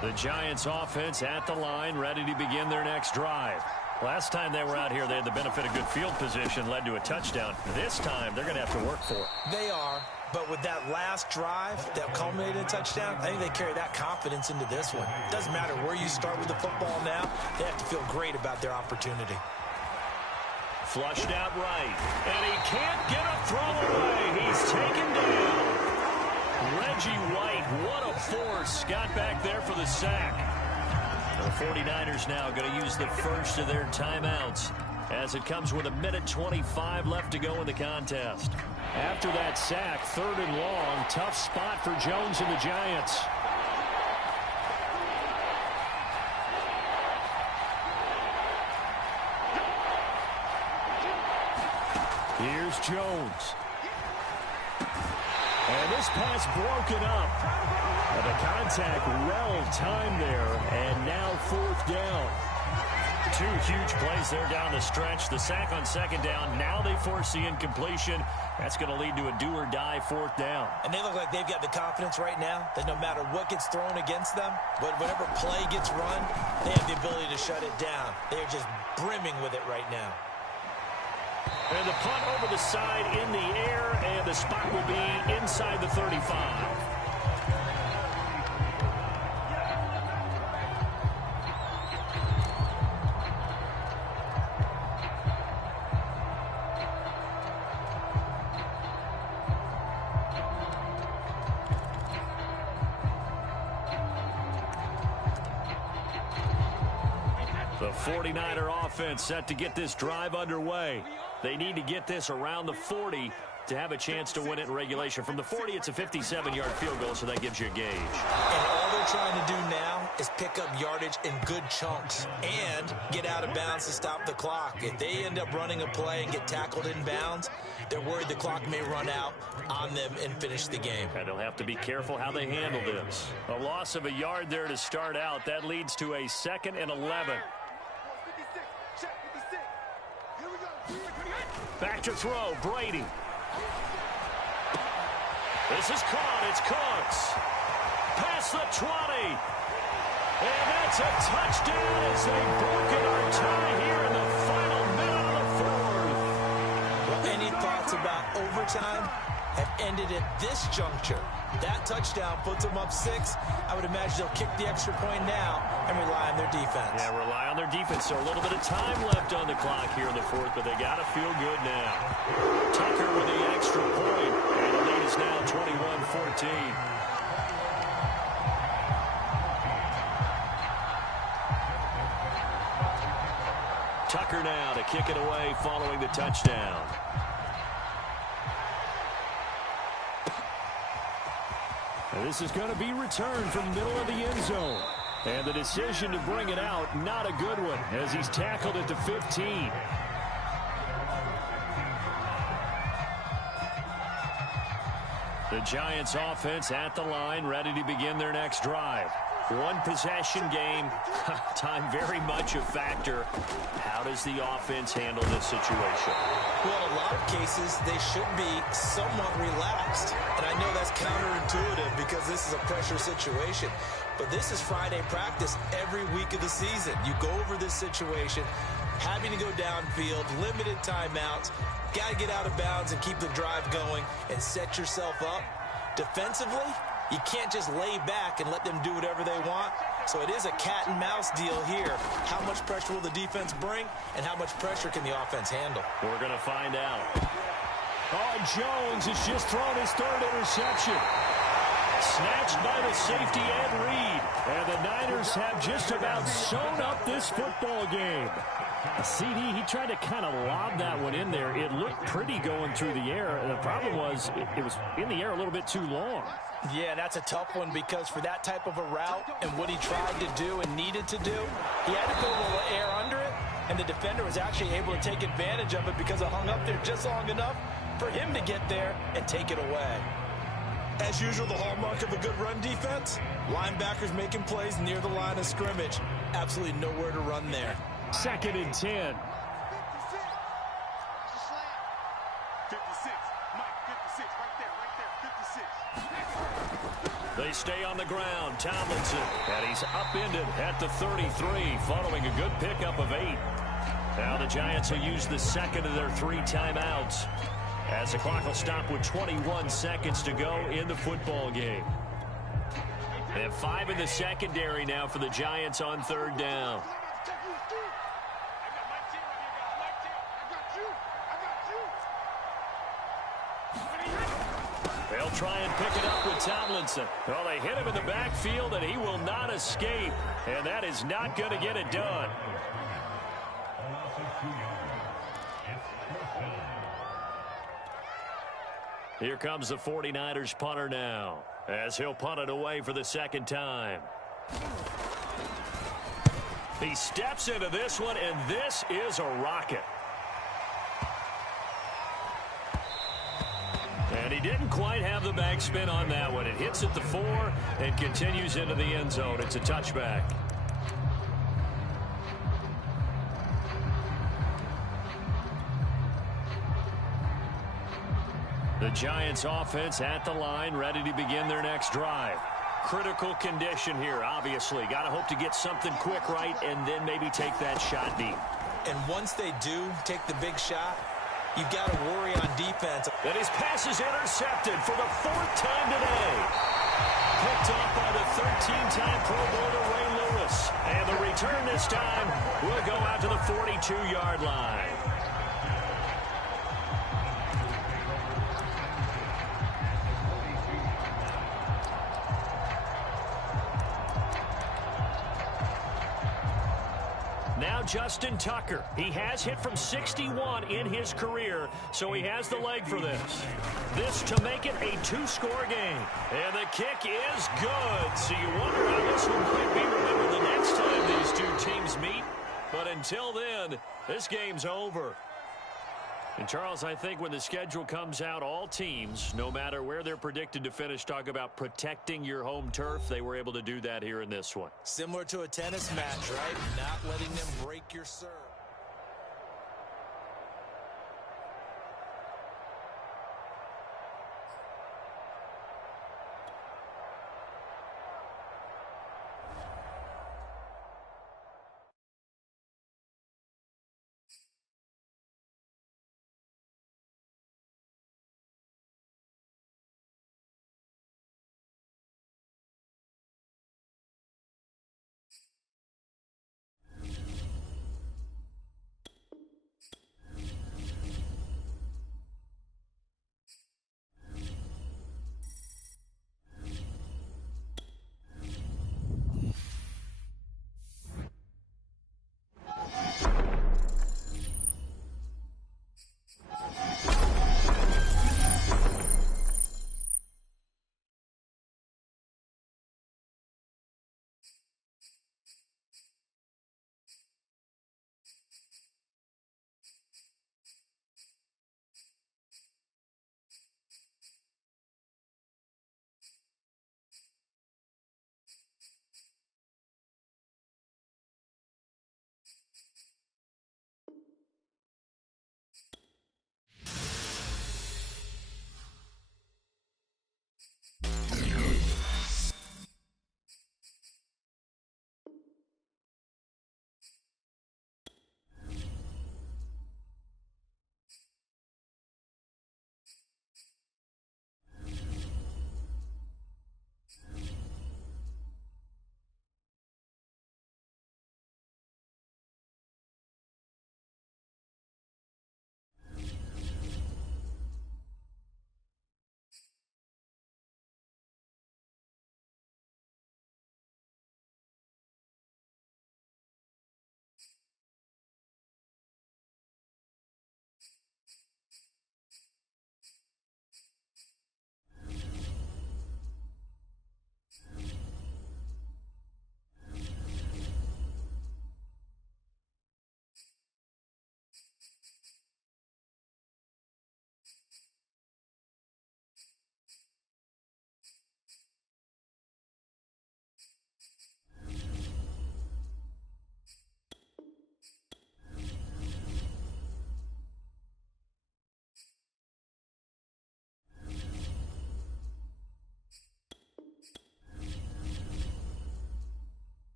The Giants offense at the line, ready to begin their next drive. Last time they were out here, they had the benefit of good field position, led to a touchdown. This time, they're going to have to work for it. They are, but with that last drive that culminated in a touchdown, I think they carry that confidence into this one. It doesn't matter where you start with the football now. They have to feel great about their opportunity. Flushed out right, and he can't get a throw away. He's taken down. Reggie White, what a force, got back there for the sack. The 49ers now going to use the first of their timeouts as it comes with 1:25 left to go in the contest. After that sack, 3rd and long, tough spot for Jones and the Giants. Here's Jones. And this pass broken up. And the contact well timed there, and now 4th down. 2 huge plays there down the stretch. The sack on 2nd down. Now they force the incompletion. That's going to lead to a do-or-die 4th down. And they look like they've got the confidence right now that no matter what gets thrown against them, whatever play gets run, they have the ability to shut it down. They're just brimming with it right now. And the punt over the side in the air, and the spot will be inside the 35. The 49er offense set to get this drive underway. They need to get this around the 40 to have a chance to win it in regulation. From the 40, it's a 57-yard field goal, so that gives you a gauge. And all they're trying to do now is pick up yardage in good chunks and get out of bounds to stop the clock. If they end up running a play and get tackled in bounds, they're worried the clock may run out on them and finish the game. And they'll have to be careful how they handle this. A loss of a yard there to start out. That leads to a 2nd and 11. Back to throw, Brady. This is caught, it's Cooks. Past the 20. And that's a touchdown as they've broken our tie here in the final minute of the 4th. Well, any thoughts about overtime have ended at this juncture. That touchdown puts them up 6. I would imagine they'll kick the extra point now and rely on their defense. Yeah, rely on their defense. So a little bit of time left on the clock here in the 4th, but they got to feel good now. Tucker with the extra point, and the lead is now 21-14. Tucker now to kick it away following the touchdown. And this is going to be returned from the middle of the end zone. And the decision to bring it out, not a good one, as he's tackled at the 15. The Giants offense at the line, ready to begin their next drive. One possession game, time very much a factor. How does the offense handle this situation? Well, in a lot of cases, they should be somewhat relaxed. And I know that's counterintuitive because this is a pressure situation. But this is Friday practice every week of the season. You go over this situation, having to go downfield, limited timeouts, got to get out of bounds and keep the drive going and set yourself up. Defensively, you can't just lay back and let them do whatever they want. So it is a cat and mouse deal here. How much pressure will the defense bring, and how much pressure can the offense handle? We're going to find out. Oh, Jones has just thrown his 3rd interception. Snatched by the safety Ed Reed. And the Niners have just about sewn up this football game. CD, he tried to kind of lob that one in there. It looked pretty going through the air. The problem was it was in the air a little bit too long. Yeah, that's a tough one because for that type of a route and what he tried to do and needed to do, he had to put a little air under it, and the defender was actually able to take advantage of it because it hung up there just long enough for him to get there and take it away. As usual, the hallmark of a good run defense, linebackers making plays near the line of scrimmage. Absolutely nowhere to run there. 2nd and 10. 56. Mike, 56. Right there. 56. They stay on the ground. Tomlinson. And he's upended at the 33 following a good pickup of 8. Now the Giants will use the second of their 3 timeouts as the clock will stop with 21 seconds to go in the football game. They have 5 in the secondary now for the Giants on 3rd down. They'll try and pick it up with Tomlinson. Well, they hit him in the backfield, and he will not escape. And that is not going to get it done. Here comes the 49ers punter now, as he'll punt it away for the 2nd time. He steps into this one, and this is a rocket. And he didn't quite have the backspin on that one. It hits at the 4 and continues into the end zone. It's a touchback. The Giants offense at the line, ready to begin their next drive. Critical condition here, obviously. Got to hope to get something quick right and then maybe take that shot deep. And once they do take the big shot, you've got to worry on defense. And his pass is intercepted for the 4th time today. Picked off by the 13-time Pro Bowler Ray Lewis. And the return this time will go out to the 42-yard line. Now Justin Tucker. He has hit from 61 in his career, so he has the leg for this. This to make it a 2-score game. And the kick is good. So you wonder how this one could be remembered the next time these two teams meet. But until then, this game's over. And, Charles, I think when the schedule comes out, all teams, no matter where they're predicted to finish, talk about protecting your home turf. They were able to do that here in this one. Similar to a tennis match, right? Not letting them break your serve.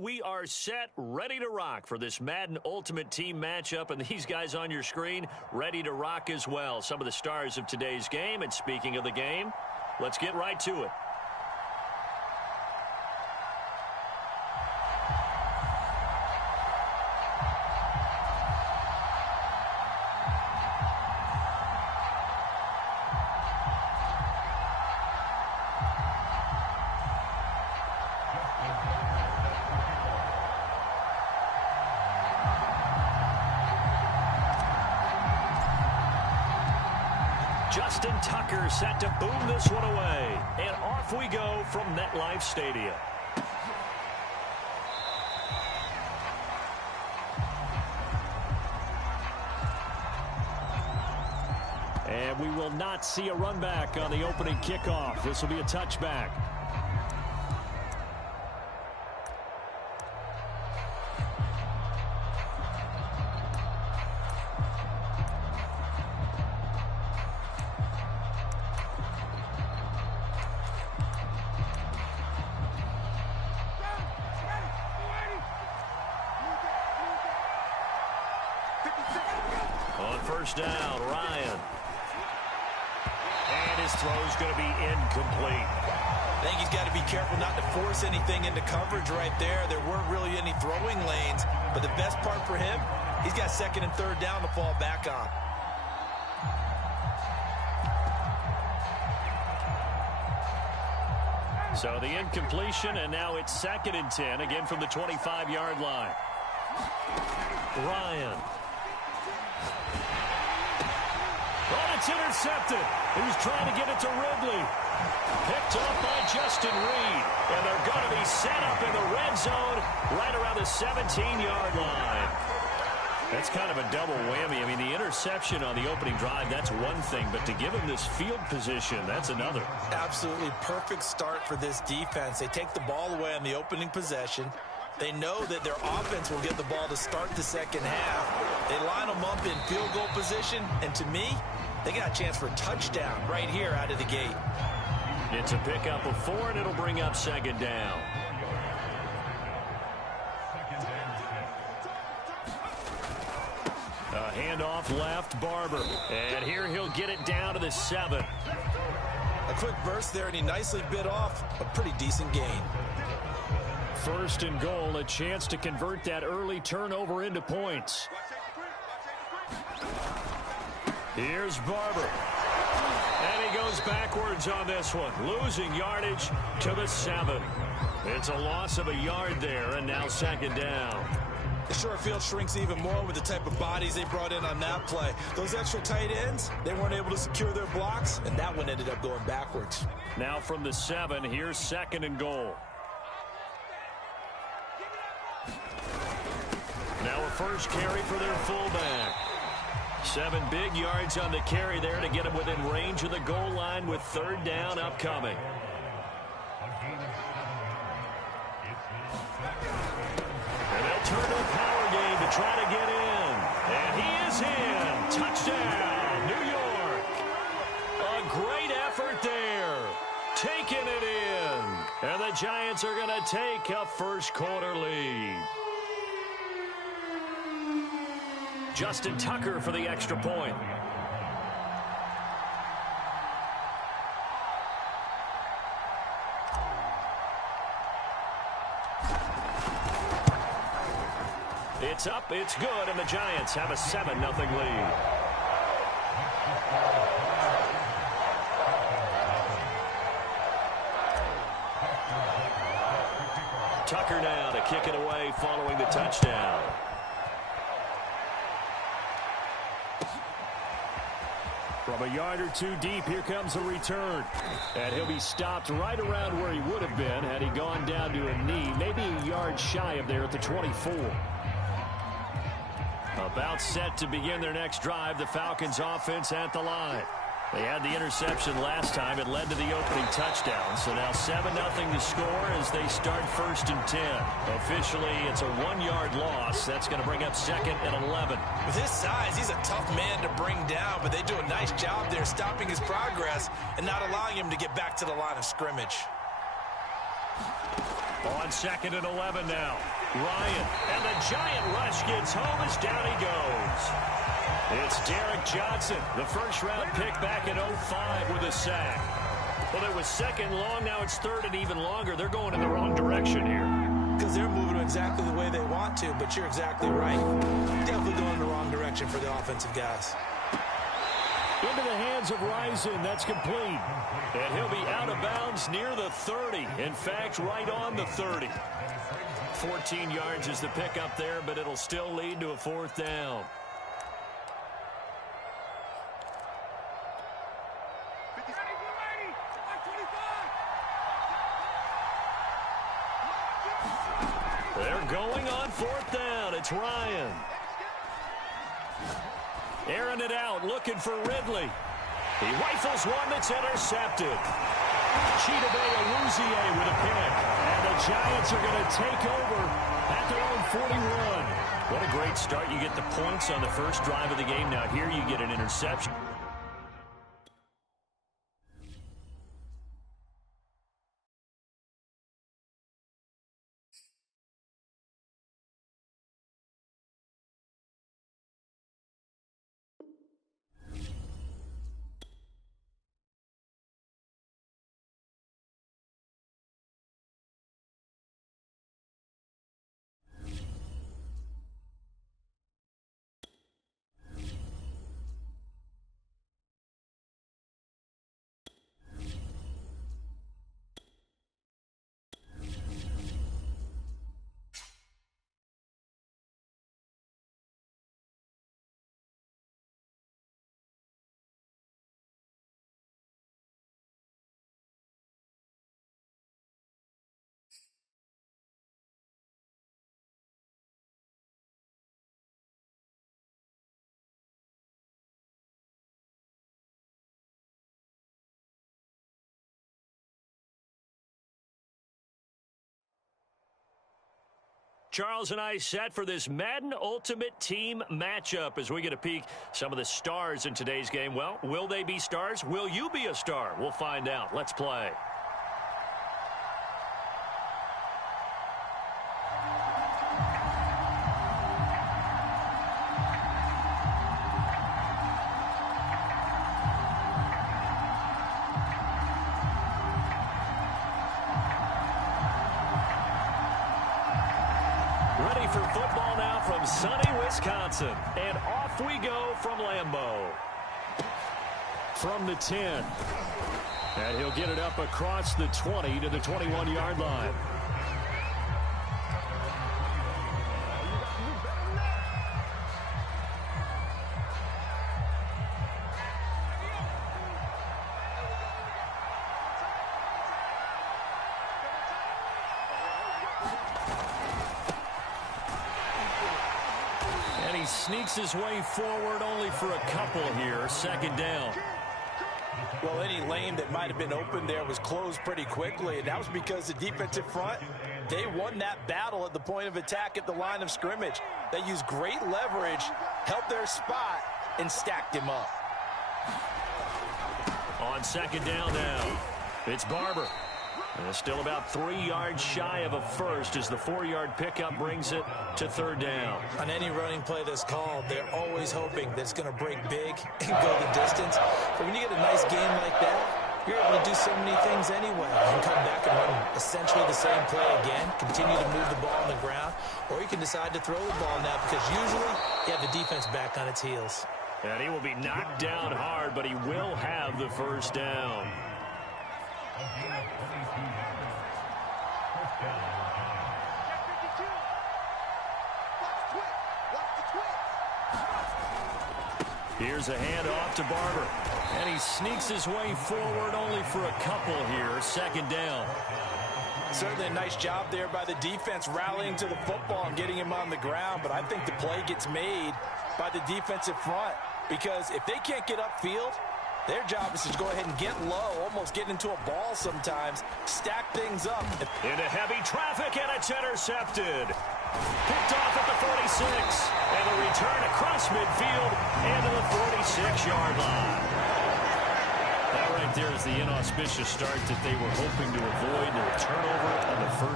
we are set, ready to rock for this Madden Ultimate Team matchup, and these guys on your screen ready to rock as well. Some of the stars of today's game, and speaking of the game, let's get right to it. Justin Tucker set to boom this one away. And off we go from MetLife Stadium. And we will not see a run back on the opening kickoff. This will be a touchback. On first down, Ryan. And his throw's going to be incomplete. I think he's got to be careful not to force anything into coverage right there. There weren't really any throwing lanes, but the best part for him, he's got second and third down to fall back on. So the incompletion, and now it's 2nd and 10, again from the 25-yard line. Ryan. Oh, it's intercepted. He was trying to get it to Ridley. Picked up by Justin Reed. And they're going to be set up in the red zone right around the 17-yard line. That's kind of a double whammy. I mean, the interception on the opening drive, that's one thing. But to give him this field position, that's another. Absolutely perfect start for this defense. They take the ball away on the opening possession. They know that their offense will get the ball to start the second half. They line them up in field goal position. And to me, they got a chance for a touchdown right here out of the gate. It's a pickup of 4, and it'll bring up 2nd down. A handoff left, Barber. And here he'll get it down to the 7. A quick burst there, and he nicely bit off a pretty decent gain. 1st and goal, a chance to convert that early turnover into points. Here's Barber. And he goes backwards on this one, losing yardage to the 7. It's a loss of a yard there, and now 2nd down. The short field shrinks even more with the type of bodies they brought in on that play. Those extra tight ends, they weren't able to secure their blocks, and that one ended up going backwards. Now from the 7, here's 2nd and goal. Now a first carry for their fullback. 7 big yards on the carry there to get him within range of the goal line with 3rd down upcoming. And they'll turn to a power game to try to get in. And he is in. Touchdown, New York. A great effort there. Taking it in. And the Giants are going to take a first quarter lead. Justin Tucker for the extra point. It's up, it's good, and the Giants have a 7-0 lead. Tucker now to kick it away following the touchdown. From a yard or 2 deep, here comes a return. And he'll be stopped right around where he would have been had he gone down to a knee, maybe a yard shy of there at the 24. About set to begin their next drive, the Falcons offense at the line. They had the interception last time. It led to the opening touchdown. So now 7-0 to score as they start 1st and 10. Officially, it's a 1-yard loss. That's going to bring up 2nd and 11. With his size, he's a tough man to bring down, but they do a nice job there stopping his progress and not allowing him to get back to the line of scrimmage. On 2nd and 11 now. Ryan, and the giant rush gets home as down he goes. It's Derek Johnson, the first-round pick back in 05 with a sack. Well, it was 2nd long, now it's 3rd and even longer. They're going in the wrong direction here. Because they're moving exactly the way they want to, but you're exactly right. Definitely going in the wrong direction for the offensive guys. Into the hands of Rison. That's complete. And he'll be out of bounds near the 30. In fact, right on the 30. 14 yards is the pickup there, but it'll still lead to a 4th down. They're going on 4th down. It's Ryan. Airing it out, looking for Ridley. He rifles one that's intercepted. Chidobe Awuzie with a pick. And the Giants are going to take over at their own 41. What a great start. You get the points on the first drive of the game. Now here you get an interception. Charles and I set for this Madden Ultimate Team matchup as we get a peek some of the stars in today's game. Well, will they be stars? Will you be a star? We'll find out. Let's play. Ready for football now from sunny Wisconsin. And off we go from Lambeau. From the 10. And he'll get it up across the 20 to the 21-yard line. Sneaks his way forward only for a couple here. 2nd down. Well, any lane that might have been open there was closed pretty quickly, and that was because the defensive front, they won that battle at the point of attack at the line of scrimmage. They used great leverage, held their spot, and stacked him up. On 2nd down now, it's Barber. And still about 3 yards shy of a first as the 4-yard pickup brings it to 3rd down. On any running play that's called, they're always hoping that it's going to break big and go the distance. But when you get a nice game like that, you're able to do so many things anyway. You can come back and run essentially the same play again, continue to move the ball on the ground, or you can decide to throw the ball now because usually you have the defense back on its heels. And he will be knocked down hard, but he will have the 1st down. Here's a handoff to Barber. And he sneaks his way forward only for a couple here. 2nd down. Certainly a nice job there by the defense rallying to the football and getting him on the ground. But I think the play gets made by the defensive front because if they can't get upfield, their job is to go ahead and get low, almost get into a ball sometimes, stack things up. Into heavy traffic, and it's intercepted. Picked off at the 46, and the return across midfield and to the 46-yard line. That right there is the inauspicious start that they were hoping to avoid. A turnover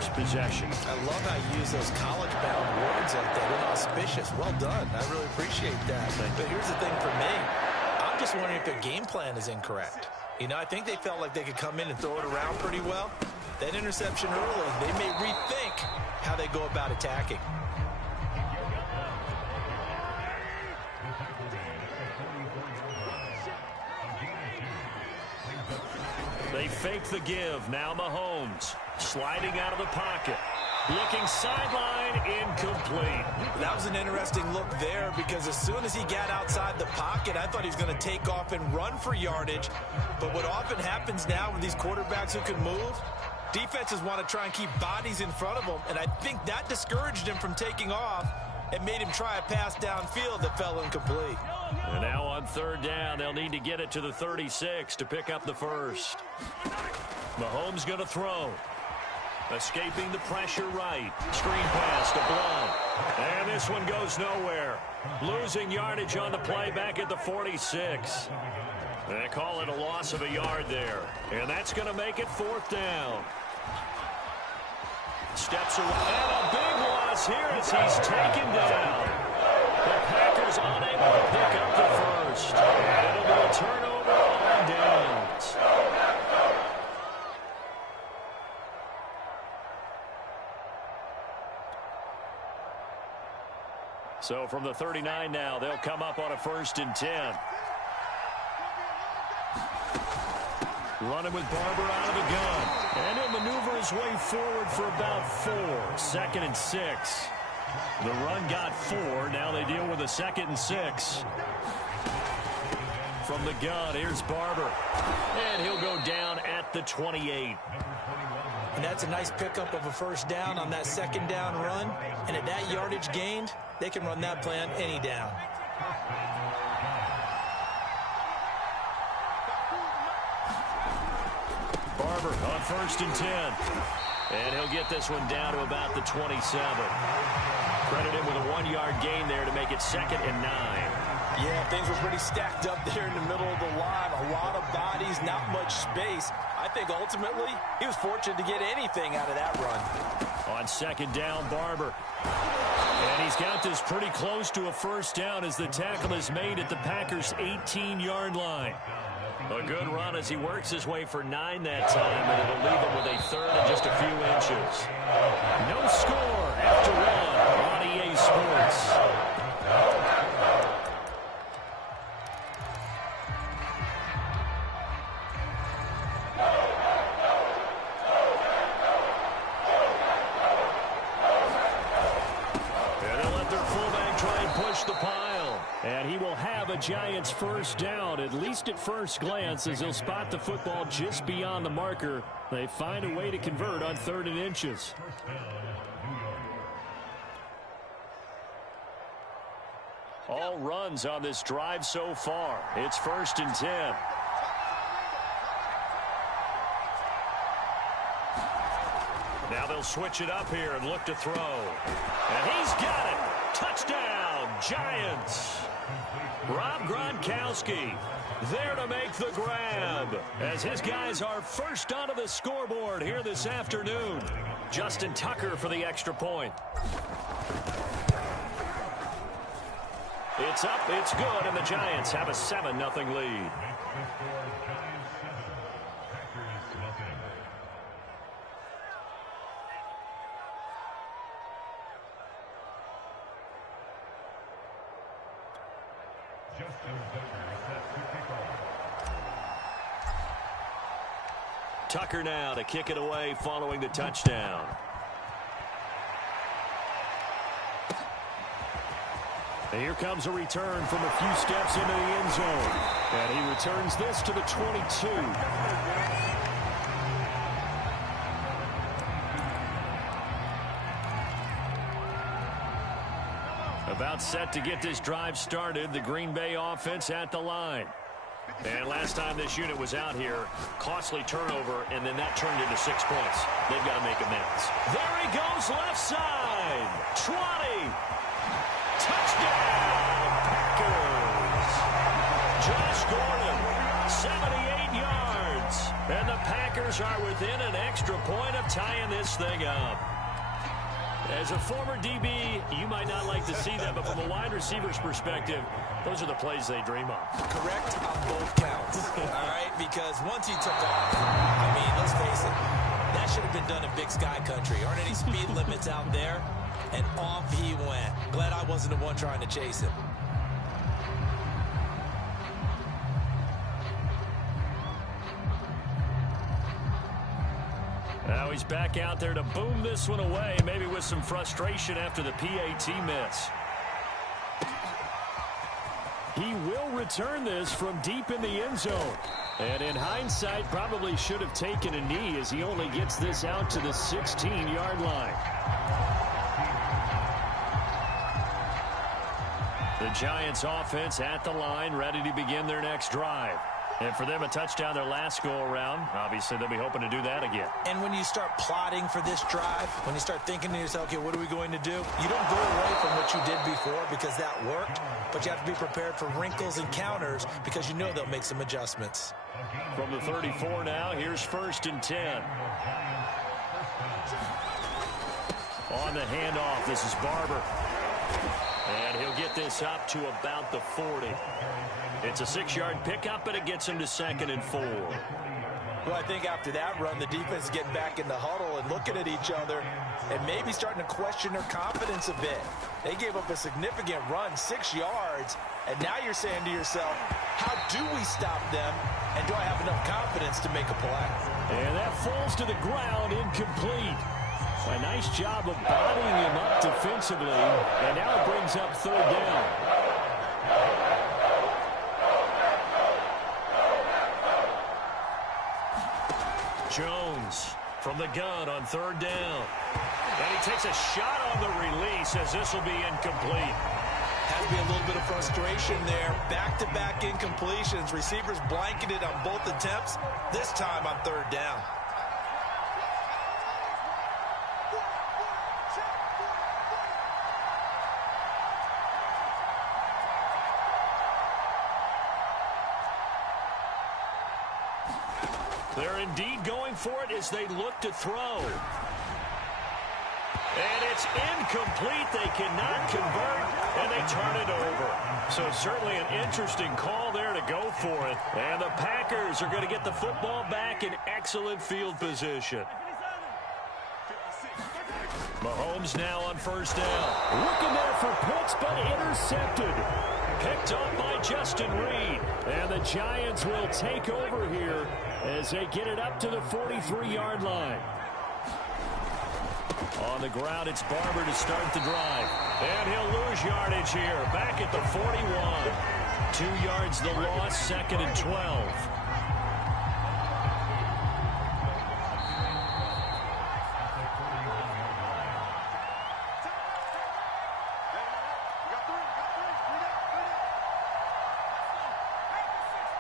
first possession. I love how you use those college-bound words like that. Inauspicious. Well done. I really appreciate that. But here's the thing for me. I'm just wondering if their game plan is incorrect. You know, I think they felt like they could come in and throw it around pretty well. That interception early, they may rethink how they go about attacking. They fake the give. Now Mahomes sliding out of the pocket. Looking sideline, incomplete. That was an interesting look there because as soon as he got outside the pocket, I thought he was going to take off and run for yardage. But what often happens now with these quarterbacks who can move, defenses want to try and keep bodies in front of them, and I think that discouraged him from taking off and made him try a pass downfield that fell incomplete. And now on third down, they'll need to get it to the 36 to pick up the first. Mahomes going to throw. Escaping the pressure right. Screen pass to Blount. And this one goes nowhere. Losing yardage on the play back at the 46. They call it a loss of a yard there. And that's going to make it fourth down. Steps away. And a big loss here as he's taken down. The Packers unable to pick up the first. And it'll be a turnover on downs. So from the 39 now, they'll come up on a 1st and 10. Running with Barber out of the gun. And he'll maneuver his way forward for about 4. 2nd and 6. The run got 4. Now they deal with a 2nd and 6. From the gun, here's Barber. And he'll go down at the 28. And that's a nice pickup of a first down on that second down run. And at that yardage gained, they can run that play on any down. Barber on 1st and 10. And he'll get this one down to about the 27. Credit him with a 1-yard gain there to make it 2nd and 9. Yeah, things were pretty stacked up there in the middle of the line. A lot of bodies, not much space. I think ultimately he was fortunate to get anything out of that run. On 2nd down, Barber. And he's got this pretty close to a first down as the tackle is made at the Packers' 18-yard line. A good run as he works his way for 9 that time, and it'll leave him with a 3rd and just a few inches. No score after 1 on EA Sports. The pile, and he will have a Giants first down, at least at first glance, as he'll spot the football just beyond the marker. They find a way to convert on 3rd and inches. All runs on this drive so far. It's 1st and 10. Now they'll switch it up here and look to throw. And he's got it. Touchdown, Giants. Rob Gronkowski there to make the grab as his guys are first onto the scoreboard here this afternoon. Justin Tucker for the extra point. It's up, it's good, and the Giants have a 7-0 lead. Tucker now to kick it away following the touchdown. And here comes a return from a few steps into the end zone. And he returns this to the 22. About set to get this drive started. The Green Bay offense at the line. And last time this unit was out here, costly turnover, and then that turned into 6 points. They've got to make amends. There he goes, left side. 20. Touchdown, Packers. Josh Gordon, 78 yards. And the Packers are within an extra point of tying this thing up. As a former DB, you might not like to see that, but from a wide receiver's perspective, those are the plays they dream of. Correct on both counts, all right? Because once he took off, I mean, let's face it, that should have been done in Big Sky Country. Aren't any speed limits out there? And off he went. Glad I wasn't the one trying to chase him. Now he's back out there to boom this one away, maybe with some frustration after the PAT miss. He will return this from deep in the end zone. And in hindsight, probably should have taken a knee as he only gets this out to the 16-yard line. The Giants offense at the line, ready to begin their next drive. And for them, a touchdown their last go-around. Obviously, they'll be hoping to do that again. And when you start plotting for this drive, when you start thinking to yourself, okay, what are we going to do? You don't go away from what you did before because that worked, but you have to be prepared for wrinkles and counters because you know they'll make some adjustments. From the 34 now, here's 1st and 10. On the handoff, this is Barber. And he'll get this up to about the 40. It's a 6-yard pickup, but it gets him to 2nd and 4. Well, I think after that run, the defense is getting back in the huddle and looking at each other and maybe starting to question their confidence a bit. They gave up a significant run, 6 yards, and now you're saying to yourself, how do we stop them, and do I have enough confidence to make a play? And that falls to the ground, incomplete. A nice job of bodying him up defensively, and now it brings up 3rd down. Jones from the gun on 3rd down. And he takes a shot on the release as this will be incomplete. Has to be a little bit of frustration there. Back-to-back incompletions. Receivers blanketed on both attempts, this time on 3rd down. They're indeed going for it as they look to throw. And it's incomplete. They cannot convert, and they turn it over. So certainly an interesting call there to go for it. And the Packers are going to get the football back in excellent field position. Mahomes now on 1st down. Looking there for Pitts, but intercepted. Picked up by Justin Reed. And the Giants will take over here as they get it up to the 43-yard line. On the ground, it's Barber to start the drive. And he'll lose yardage here. Back at the 41. 2 yards the loss, 2nd and 12.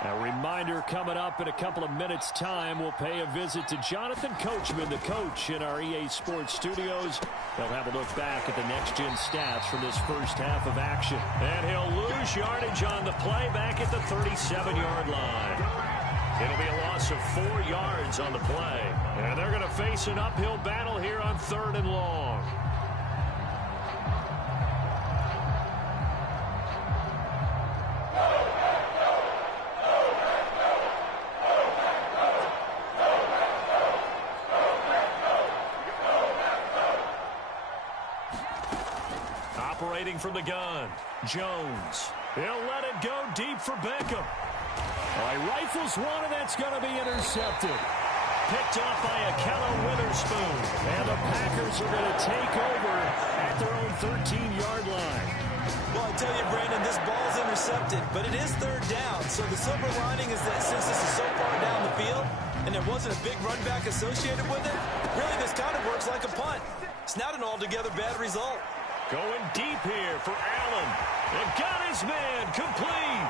A reminder coming up in a couple of minutes' time. We'll pay a visit to Jonathan Coachman, the coach in our EA Sports studios. They'll have a look back at the next-gen stats from this first half of action. And he'll lose yardage on the play back at the 37-yard line. It'll be a loss of 4 yards on the play. And they're going to face an uphill battle here on 3rd and long. Operating from the gun, Jones. He'll let it go deep for Beckham. He rifles one, and that's going to be intercepted. Picked off by Akello Witherspoon. And the Packers are going to take over at their own 13-yard line. Well, I tell you, Brandon, this ball's intercepted, but it is 3rd down. So the silver lining is that since this is so far down the field and there wasn't a big run back associated with it, really this kind of works like a punt. It's not an altogether bad result. Going deep here for Allen. And got his man complete.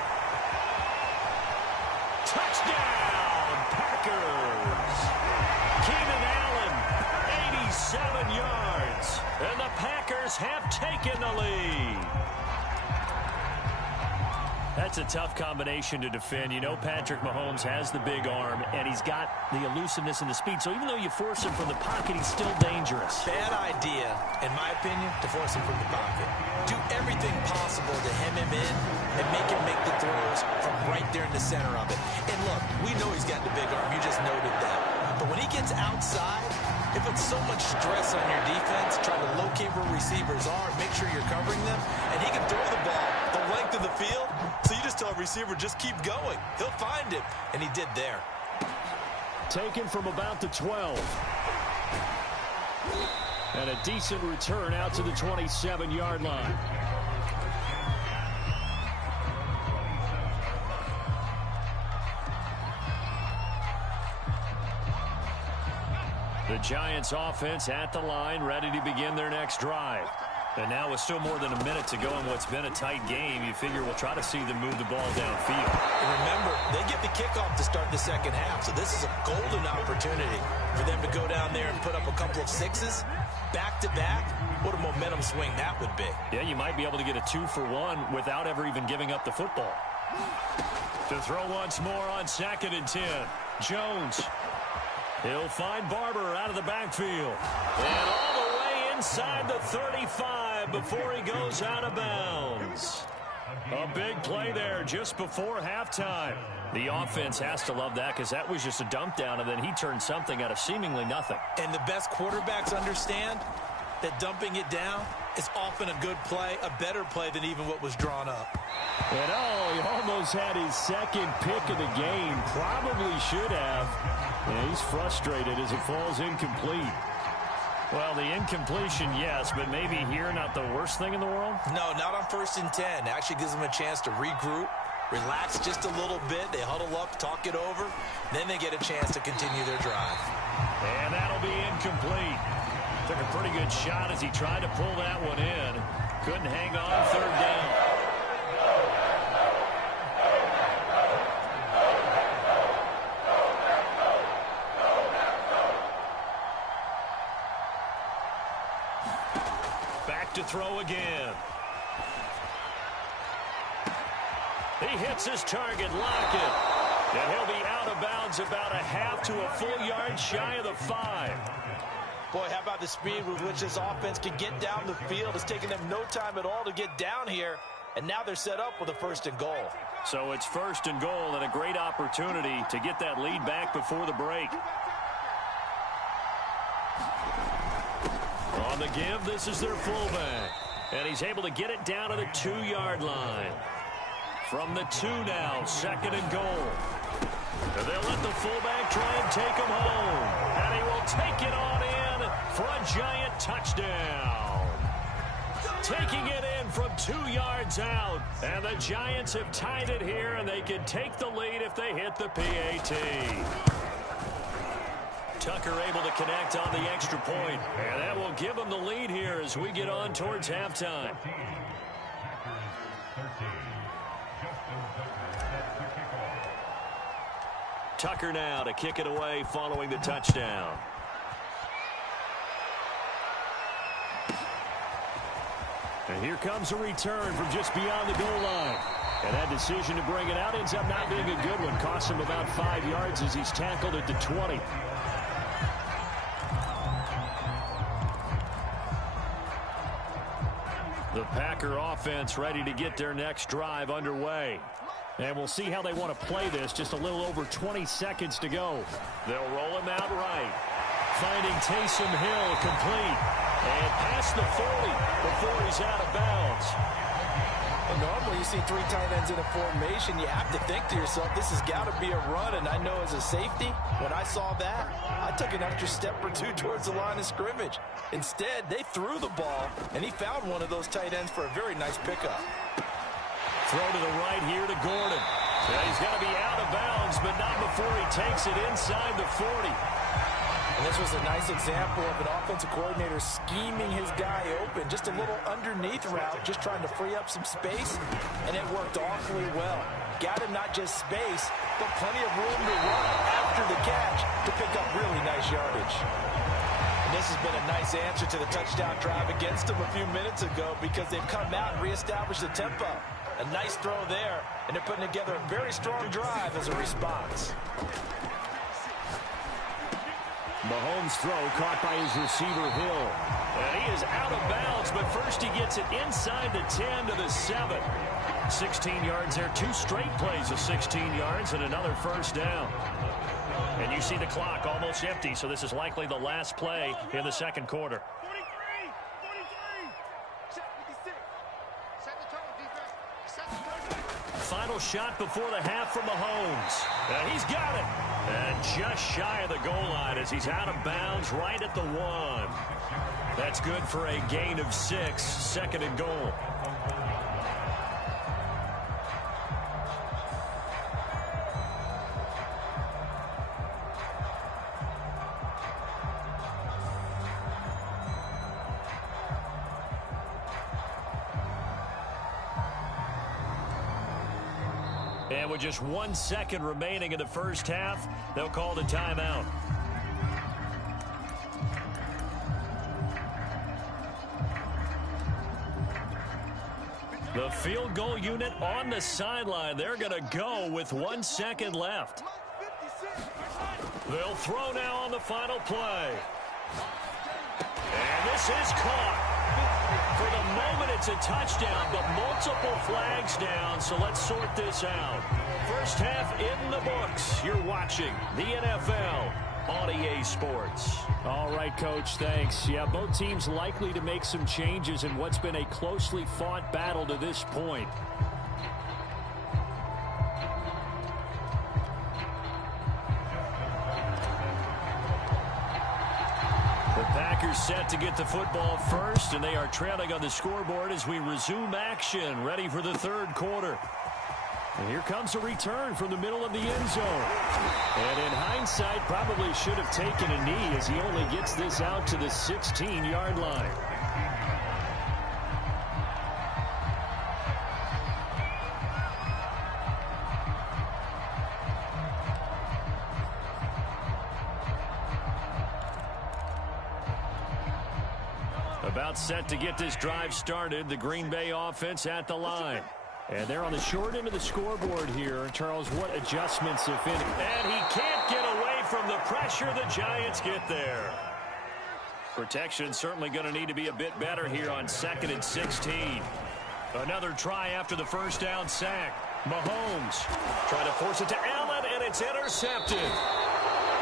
Touchdown, Packers. Keenan Allen, 87 yards. And the Packers have taken the lead. That's a tough combination to defend. You know Patrick Mahomes has the big arm, and he's got the elusiveness and the speed. So even though you force him from the pocket, he's still dangerous. Bad idea, in my opinion, to force him from the pocket. Do everything possible to hem him in and make him make the throws from right there in the center of it. And look, we know he's got the big arm. You just noted that. But when he gets outside, it puts so much stress on your defense, trying to locate where receivers are, make sure you're covering them, and he can throw the ball the length of the field, so you just tell a receiver, just keep going. He'll find it, and he did there. Taken from about the 12. And a decent return out to the 27-yard line. The Giants offense at the line, ready to begin their next drive. And now with still more than a minute to go in what's been a tight game, you figure we'll try to see them move the ball downfield. And remember, they get the kickoff to start the second half, so this is a golden opportunity for them to go down there and put up a couple of sixes back-to-back. What a momentum swing that would be. Yeah, you might be able to get a 2-for-1 without ever even giving up the football. To throw once more on 2nd and 10. Jones. He'll find Barber out of the backfield. And all the way inside the 35 before he goes out of bounds. A big play there just before halftime. The offense has to love that because that was just a dump down, and then he turned something out of seemingly nothing. And the best quarterbacks understand that dumping it down is often a good play, a better play than even what was drawn up. And he almost had his second pick of the game. Probably should have. And he's frustrated as it falls incomplete. Well, the incompletion, yes, but maybe here not the worst thing in the world? No, not on 1st and 10. Actually gives them a chance to regroup, relax just a little bit. They huddle up, talk it over. Then they get a chance to continue their drive. And that'll be incomplete. Took a pretty good shot as he tried to pull that one in. Couldn't hang on 3rd down. To throw again. He hits his target, Lockett. And he'll be out of bounds about a half to a full yard shy of the 5. Boy, how about the speed with which this offense can get down the field? It's taken them no time at all to get down here. And now they're set up with a 1st and goal. So it's 1st and goal and a great opportunity to get that lead back before the break. On the give, this is their fullback. And he's able to get it down to the 2-yard line. From the 2 now, 2nd and goal. And they'll let the fullback try and take him home. And he will take it on in for a Giant touchdown. Taking it in from 2 yards out. And the Giants have tied it here, and they can take the lead if they hit the PAT. Tucker able to connect on the extra point. And that will give him the lead here as we get on towards halftime. Tucker now to kick it away following the touchdown. And here comes a return from just beyond the goal line. And that decision to bring it out ends up not being a good one. Costs him about 5 yards as he's tackled at the 20. The Packer offense ready to get their next drive underway. And we'll see how they want to play this. Just a little over 20 seconds to go. They'll roll him out right. Finding Taysom Hill complete. And past the 40 before he's out of bounds. And normally you see 3 tight ends in a formation, you have to think to yourself, this has got to be a run. And I know as a safety, when I saw that, I took an extra step or 2 towards the line of scrimmage. Instead, they threw the ball, and he found one of those tight ends for a very nice pickup. Throw to the right here to Gordon. Yeah, he's got to be out of bounds, but not before he takes it inside the 40. And this was a nice example of an offensive coordinator scheming his guy open. Just a little underneath route, just trying to free up some space, and it worked awfully well. Got him not just space, but plenty of room to run after the catch to pick up really nice yardage. And this has been a nice answer to the touchdown drive against them a few minutes ago because they've come out and reestablished the tempo. A nice throw there, and they're putting together a very strong drive as a response. Mahomes' throw caught by his receiver, Hill. And he is out of bounds, but first he gets it inside the 10 to the 7. 16 yards there, 2 straight plays of 16 yards and another first down. And you see the clock almost empty, so this is likely the last play in the second quarter. 43, 43. Set 56. Set the tone, defense. Set the tone. Final shot before the half from Mahomes. And he's got it. And just shy of the goal line as he's out of bounds right at the 1. That's good for a gain of 6, second and goal. And with just 1 second remaining in the first half, they'll call the timeout. The field goal unit on the sideline. They're going to go with 1 second left. They'll throw now on the final play. And this is caught. For the moment, it's a touchdown, but multiple flags down, so let's sort this out. First half in the books. You're watching the NFL on EA Sports. All right, Coach, thanks. Yeah, both teams likely to make some changes in what's been a closely fought battle to this point. Packers set to get the football first, and they are trailing on the scoreboard as we resume action, ready for the third quarter. And here comes a return from the middle of the end zone. And in hindsight, probably should have taken a knee as he only gets this out to the 16-yard line. About set to get this drive started. The Green Bay offense at the line. And they're on the short end of the scoreboard here. Charles, what adjustments, if any? And he can't get away from the pressure. The Giants get there. Protection certainly going to need to be a bit better here on 2nd and 16. Another try after the first down sack. Mahomes trying to force it to Allen, and it's intercepted.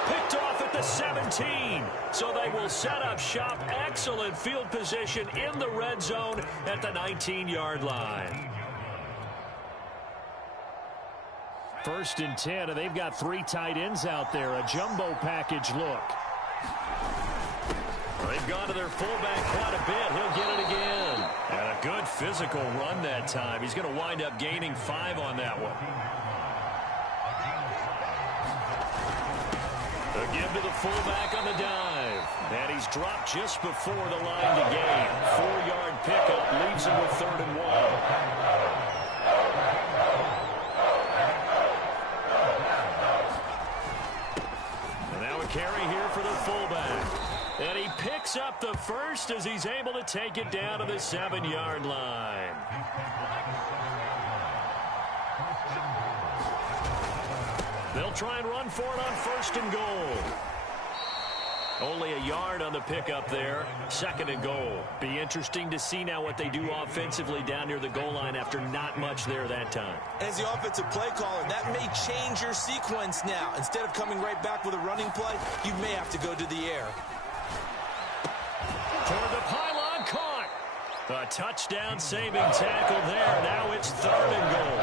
Picked off at the 17. So they will set up shop. Excellent field position in the red zone at the 19-yard line. 1st and 10, and they've got 3 tight ends out there. A jumbo package look. They've gone to their fullback quite a bit. He'll get it again. And a good physical run that time. He's going to wind up gaining 5 on that one. The give to the fullback on the dive. And he's dropped just before the line to gain. 4-yard pickup leaves him with 3rd and 1. Carry here for the fullback. And he picks up the first as he's able to take it down to the 7-yard line. They'll try and run for it on 1st and goal. Only a yard on the pickup there. 2nd and goal. Be interesting to see now what they do offensively down near the goal line after not much there that time. As the offensive play caller, that may change your sequence now. Instead of coming right back with a running play, you may have to go to the air. Toward the pylon, caught. A touchdown saving tackle there. Now it's 3rd and goal.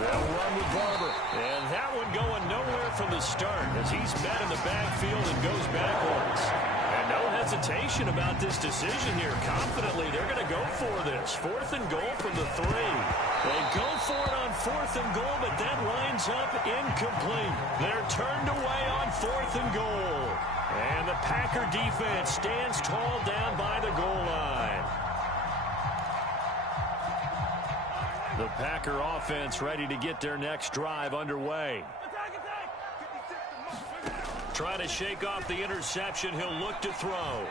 They'll run with Barber. And that one going nowhere from the start as he's met in the backfield and goes backwards. And no hesitation about this decision here. Confidently, they're going to go for this. 4th and goal from the 3. They go for it on 4th and goal, but that lines up incomplete. They're turned away on 4th and goal. And the Packer defense stands tall down by the goal line. The Packer offense ready to get their next drive underway. Trying to shake off the interception. He'll look to throw.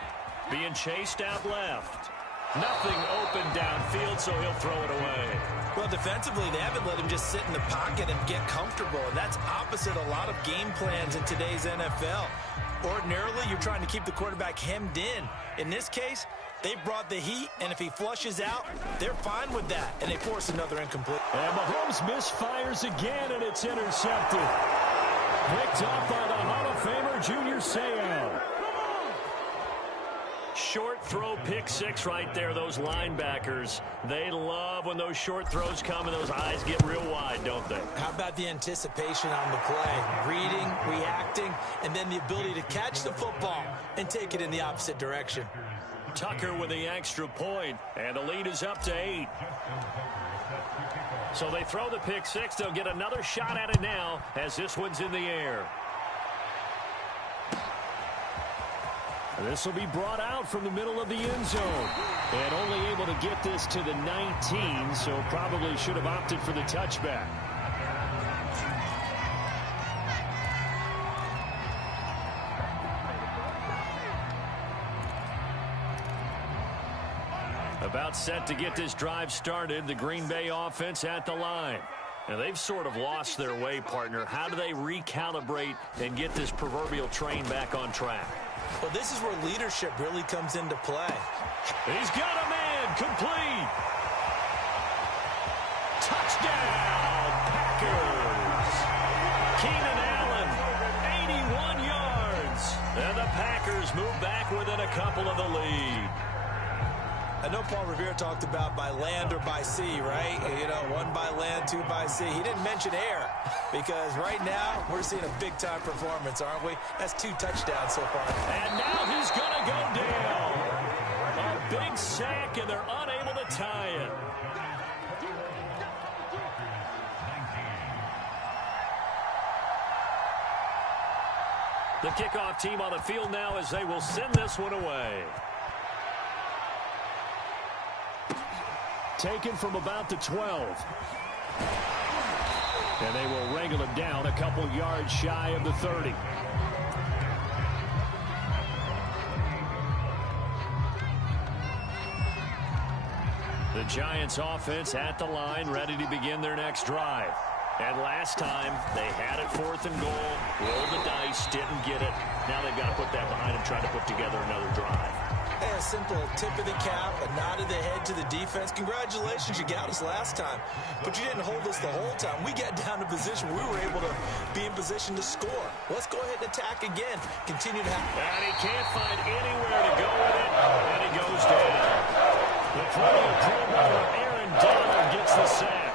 Being chased out left. Nothing open downfield, so he'll throw it away. Well, defensively, they haven't let him just sit in the pocket and get comfortable, and that's opposite a lot of game plans in today's NFL. Ordinarily, you're trying to keep the quarterback hemmed in. In this case, they brought the heat, and if he flushes out, they're fine with that, and they force another incomplete. And Mahomes misfires again, and it's intercepted. Picked up by the Hall of Famer, Junior Seau. Short throw, pick six right there. Those linebackers, they love when those short throws come and those eyes get real wide, don't they? How about the anticipation on the play? Reading, reacting, and then the ability to catch the football and take it in the opposite direction. Tucker with the extra point, and the lead is up to 8. So they throw the pick six. They'll get another shot at it now as this one's in the air. This will be brought out from the middle of the end zone. And only able to get this to the 19, so probably should have opted for the touchback. About set to get this drive started, the Green Bay offense at the line. And they've sort of lost their way, partner. How do they recalibrate and get this proverbial train back on track? Well, this is where leadership really comes into play. He's got a man, complete. Touchdown, Packers. Keenan Allen, 81 yards. And the Packers move back within a couple of the lead. I know Paul Revere talked about by land or by sea, right? You know, 1 by land, 2 by sea. He didn't mention air because right now we're seeing a big-time performance, aren't we? That's 2 touchdowns so far. And now he's going to go down. A big sack, and they're unable to tie it. The kickoff team on the field now as they will send this one away. Taken from about the 12. And they will wrangle him down a couple yards shy of the 30. The Giants offense at the line, ready to begin their next drive. And last time, they had it 4th and goal, rolled the dice, didn't get it. Now they've got to put that behind them, try to put together another drive. Hey, a simple tip of the cap, a nod of the head to the defense. Congratulations, you got us last time. But you didn't hold us the whole time. We got down to position. We were able to be in position to score. Let's go ahead and attack again. Continue to have... And he can't find anywhere to go with it. And he goes down. The Pro Bowler Aaron Donald gets the sack.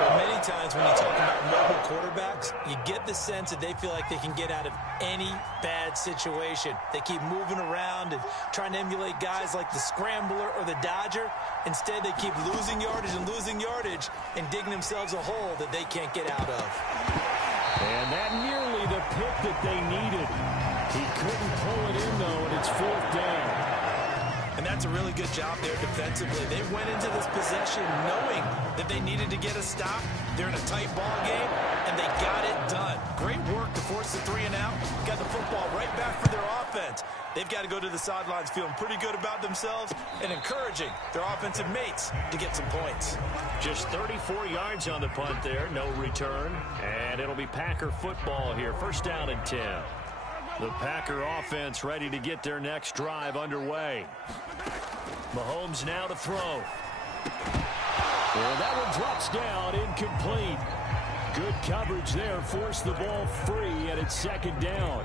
Many times when you talk about mobile quarterbacks, you get the sense that they feel like they can get out of any bad situation. They keep moving around and trying to emulate guys like the Scrambler or the Dodger. Instead, they keep losing yardage and digging themselves a hole that they can't get out of. And that nearly the pick that they needed. He couldn't pull it in, though, and it's 4th down. And that's a really good job there defensively. They went into this possession knowing that they needed to get a stop. They're in a tight ball game, and they got it done. Great work to force the 3 and out. Got the football right back for their offense. They've got to go to the sidelines feeling pretty good about themselves and encouraging their offensive mates to get some points. Just 34 yards on the punt there, no return. And it'll be Packer football here. 1st down and 10. The Packer offense ready to get their next drive underway. Mahomes now to throw. And that one drops down, incomplete. Good coverage there, forced the ball free, and it's 2nd down.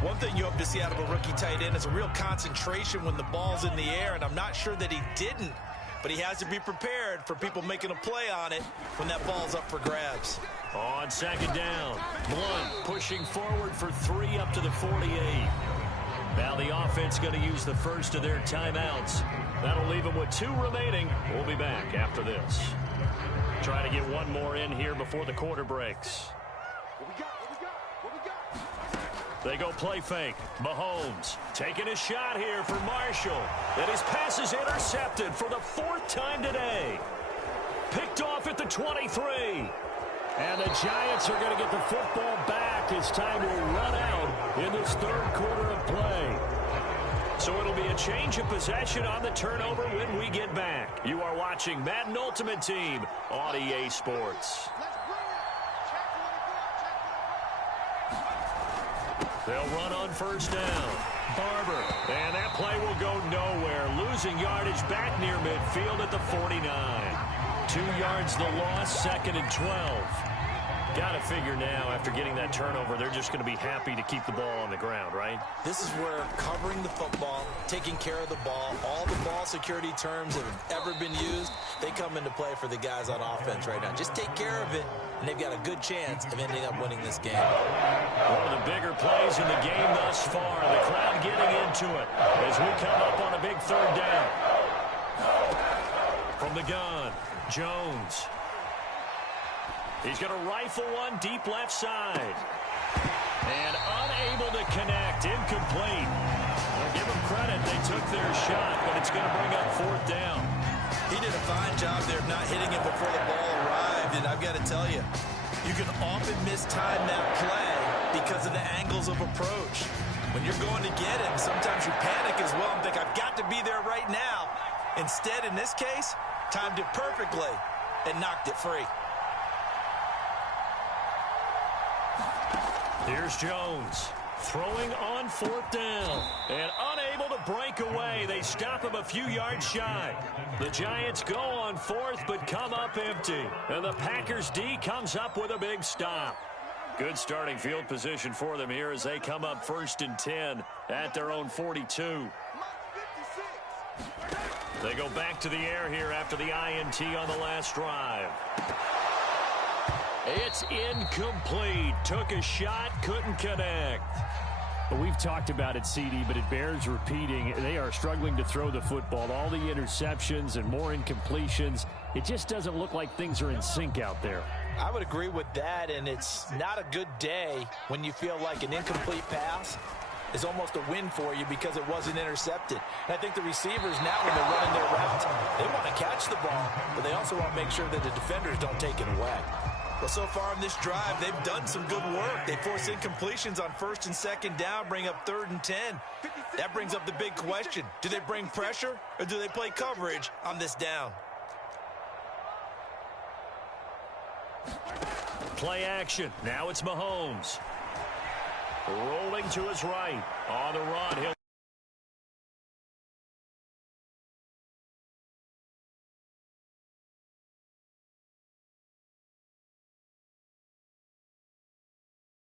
One thing you hope to see out of a rookie tight end is a real concentration when the ball's in the air, and I'm not sure that he didn't, but he has to be prepared for people making a play on it when that ball's up for grabs. On 2nd down, Blunt pushing forward for 3 up to the 48. Now the offense going to use the first of their timeouts. That'll leave them with 2 remaining. We'll be back after this. Try to get one more in here before the quarter breaks. They go play fake. Mahomes taking a shot here for Marshall. And his pass is intercepted for the 4th time today. Picked off at the 23. And the Giants are going to get the football back as time will run out in this 3rd quarter of play. So it'll be a change of possession on the turnover when we get back. You are watching Madden Ultimate Team on EA Sports. They'll run on first down. Barber. And that play will go nowhere. Losing yardage back near midfield at the 49. 2 yards the loss, 2nd and 12. Got to figure now, after getting that turnover, they're just going to be happy to keep the ball on the ground, right? This is where covering the football, taking care of the ball, all the ball security terms that have ever been used, they come into play for the guys on offense right now. Just take care of it, and they've got a good chance of ending up winning this game. One of the bigger plays in the game thus far. The crowd getting into it as we come up on a big 3rd down. From the gun, Jones. He's going to rifle one deep left side. And unable to connect. Incomplete. Well, give them credit. They took their shot, but it's going to bring up 4th down. He did a fine job there of not hitting it before the ball arrived. And I've got to tell you, you can often mistime that play because of the angles of approach. When you're going to get him, sometimes you panic as well and think, I've got to be there right now. Instead, in this case, timed it perfectly and knocked it free. Here's Jones throwing on 4th down and unable to break away. They stop him a few yards shy. The Giants go on 4th but come up empty. And the Packers D comes up with a big stop. Good starting field position for them here as they come up 1st and 10 at their own 42. They go back to the air here after the INT on the last drive. It's incomplete. Took a shot, couldn't connect. Well, we've talked about it, CD, but it bears repeating. They are struggling to throw the football. All the interceptions and more incompletions. It just doesn't look like things are in sync out there. I would agree with that, and it's not a good day when you feel like an incomplete pass is almost a win for you because it wasn't intercepted. And I think the receivers now, when they're running their routes, they want to catch the ball, but they also want to make sure that the defenders don't take it away. Well, so far on this drive, they've done some good work. They force incompletions on 1st and 2nd down, bring up 3rd and 10. That brings up the big question. Do they bring pressure or do they play coverage on this down? Play action. Now it's Mahomes. Rolling to his right. On the run, he'll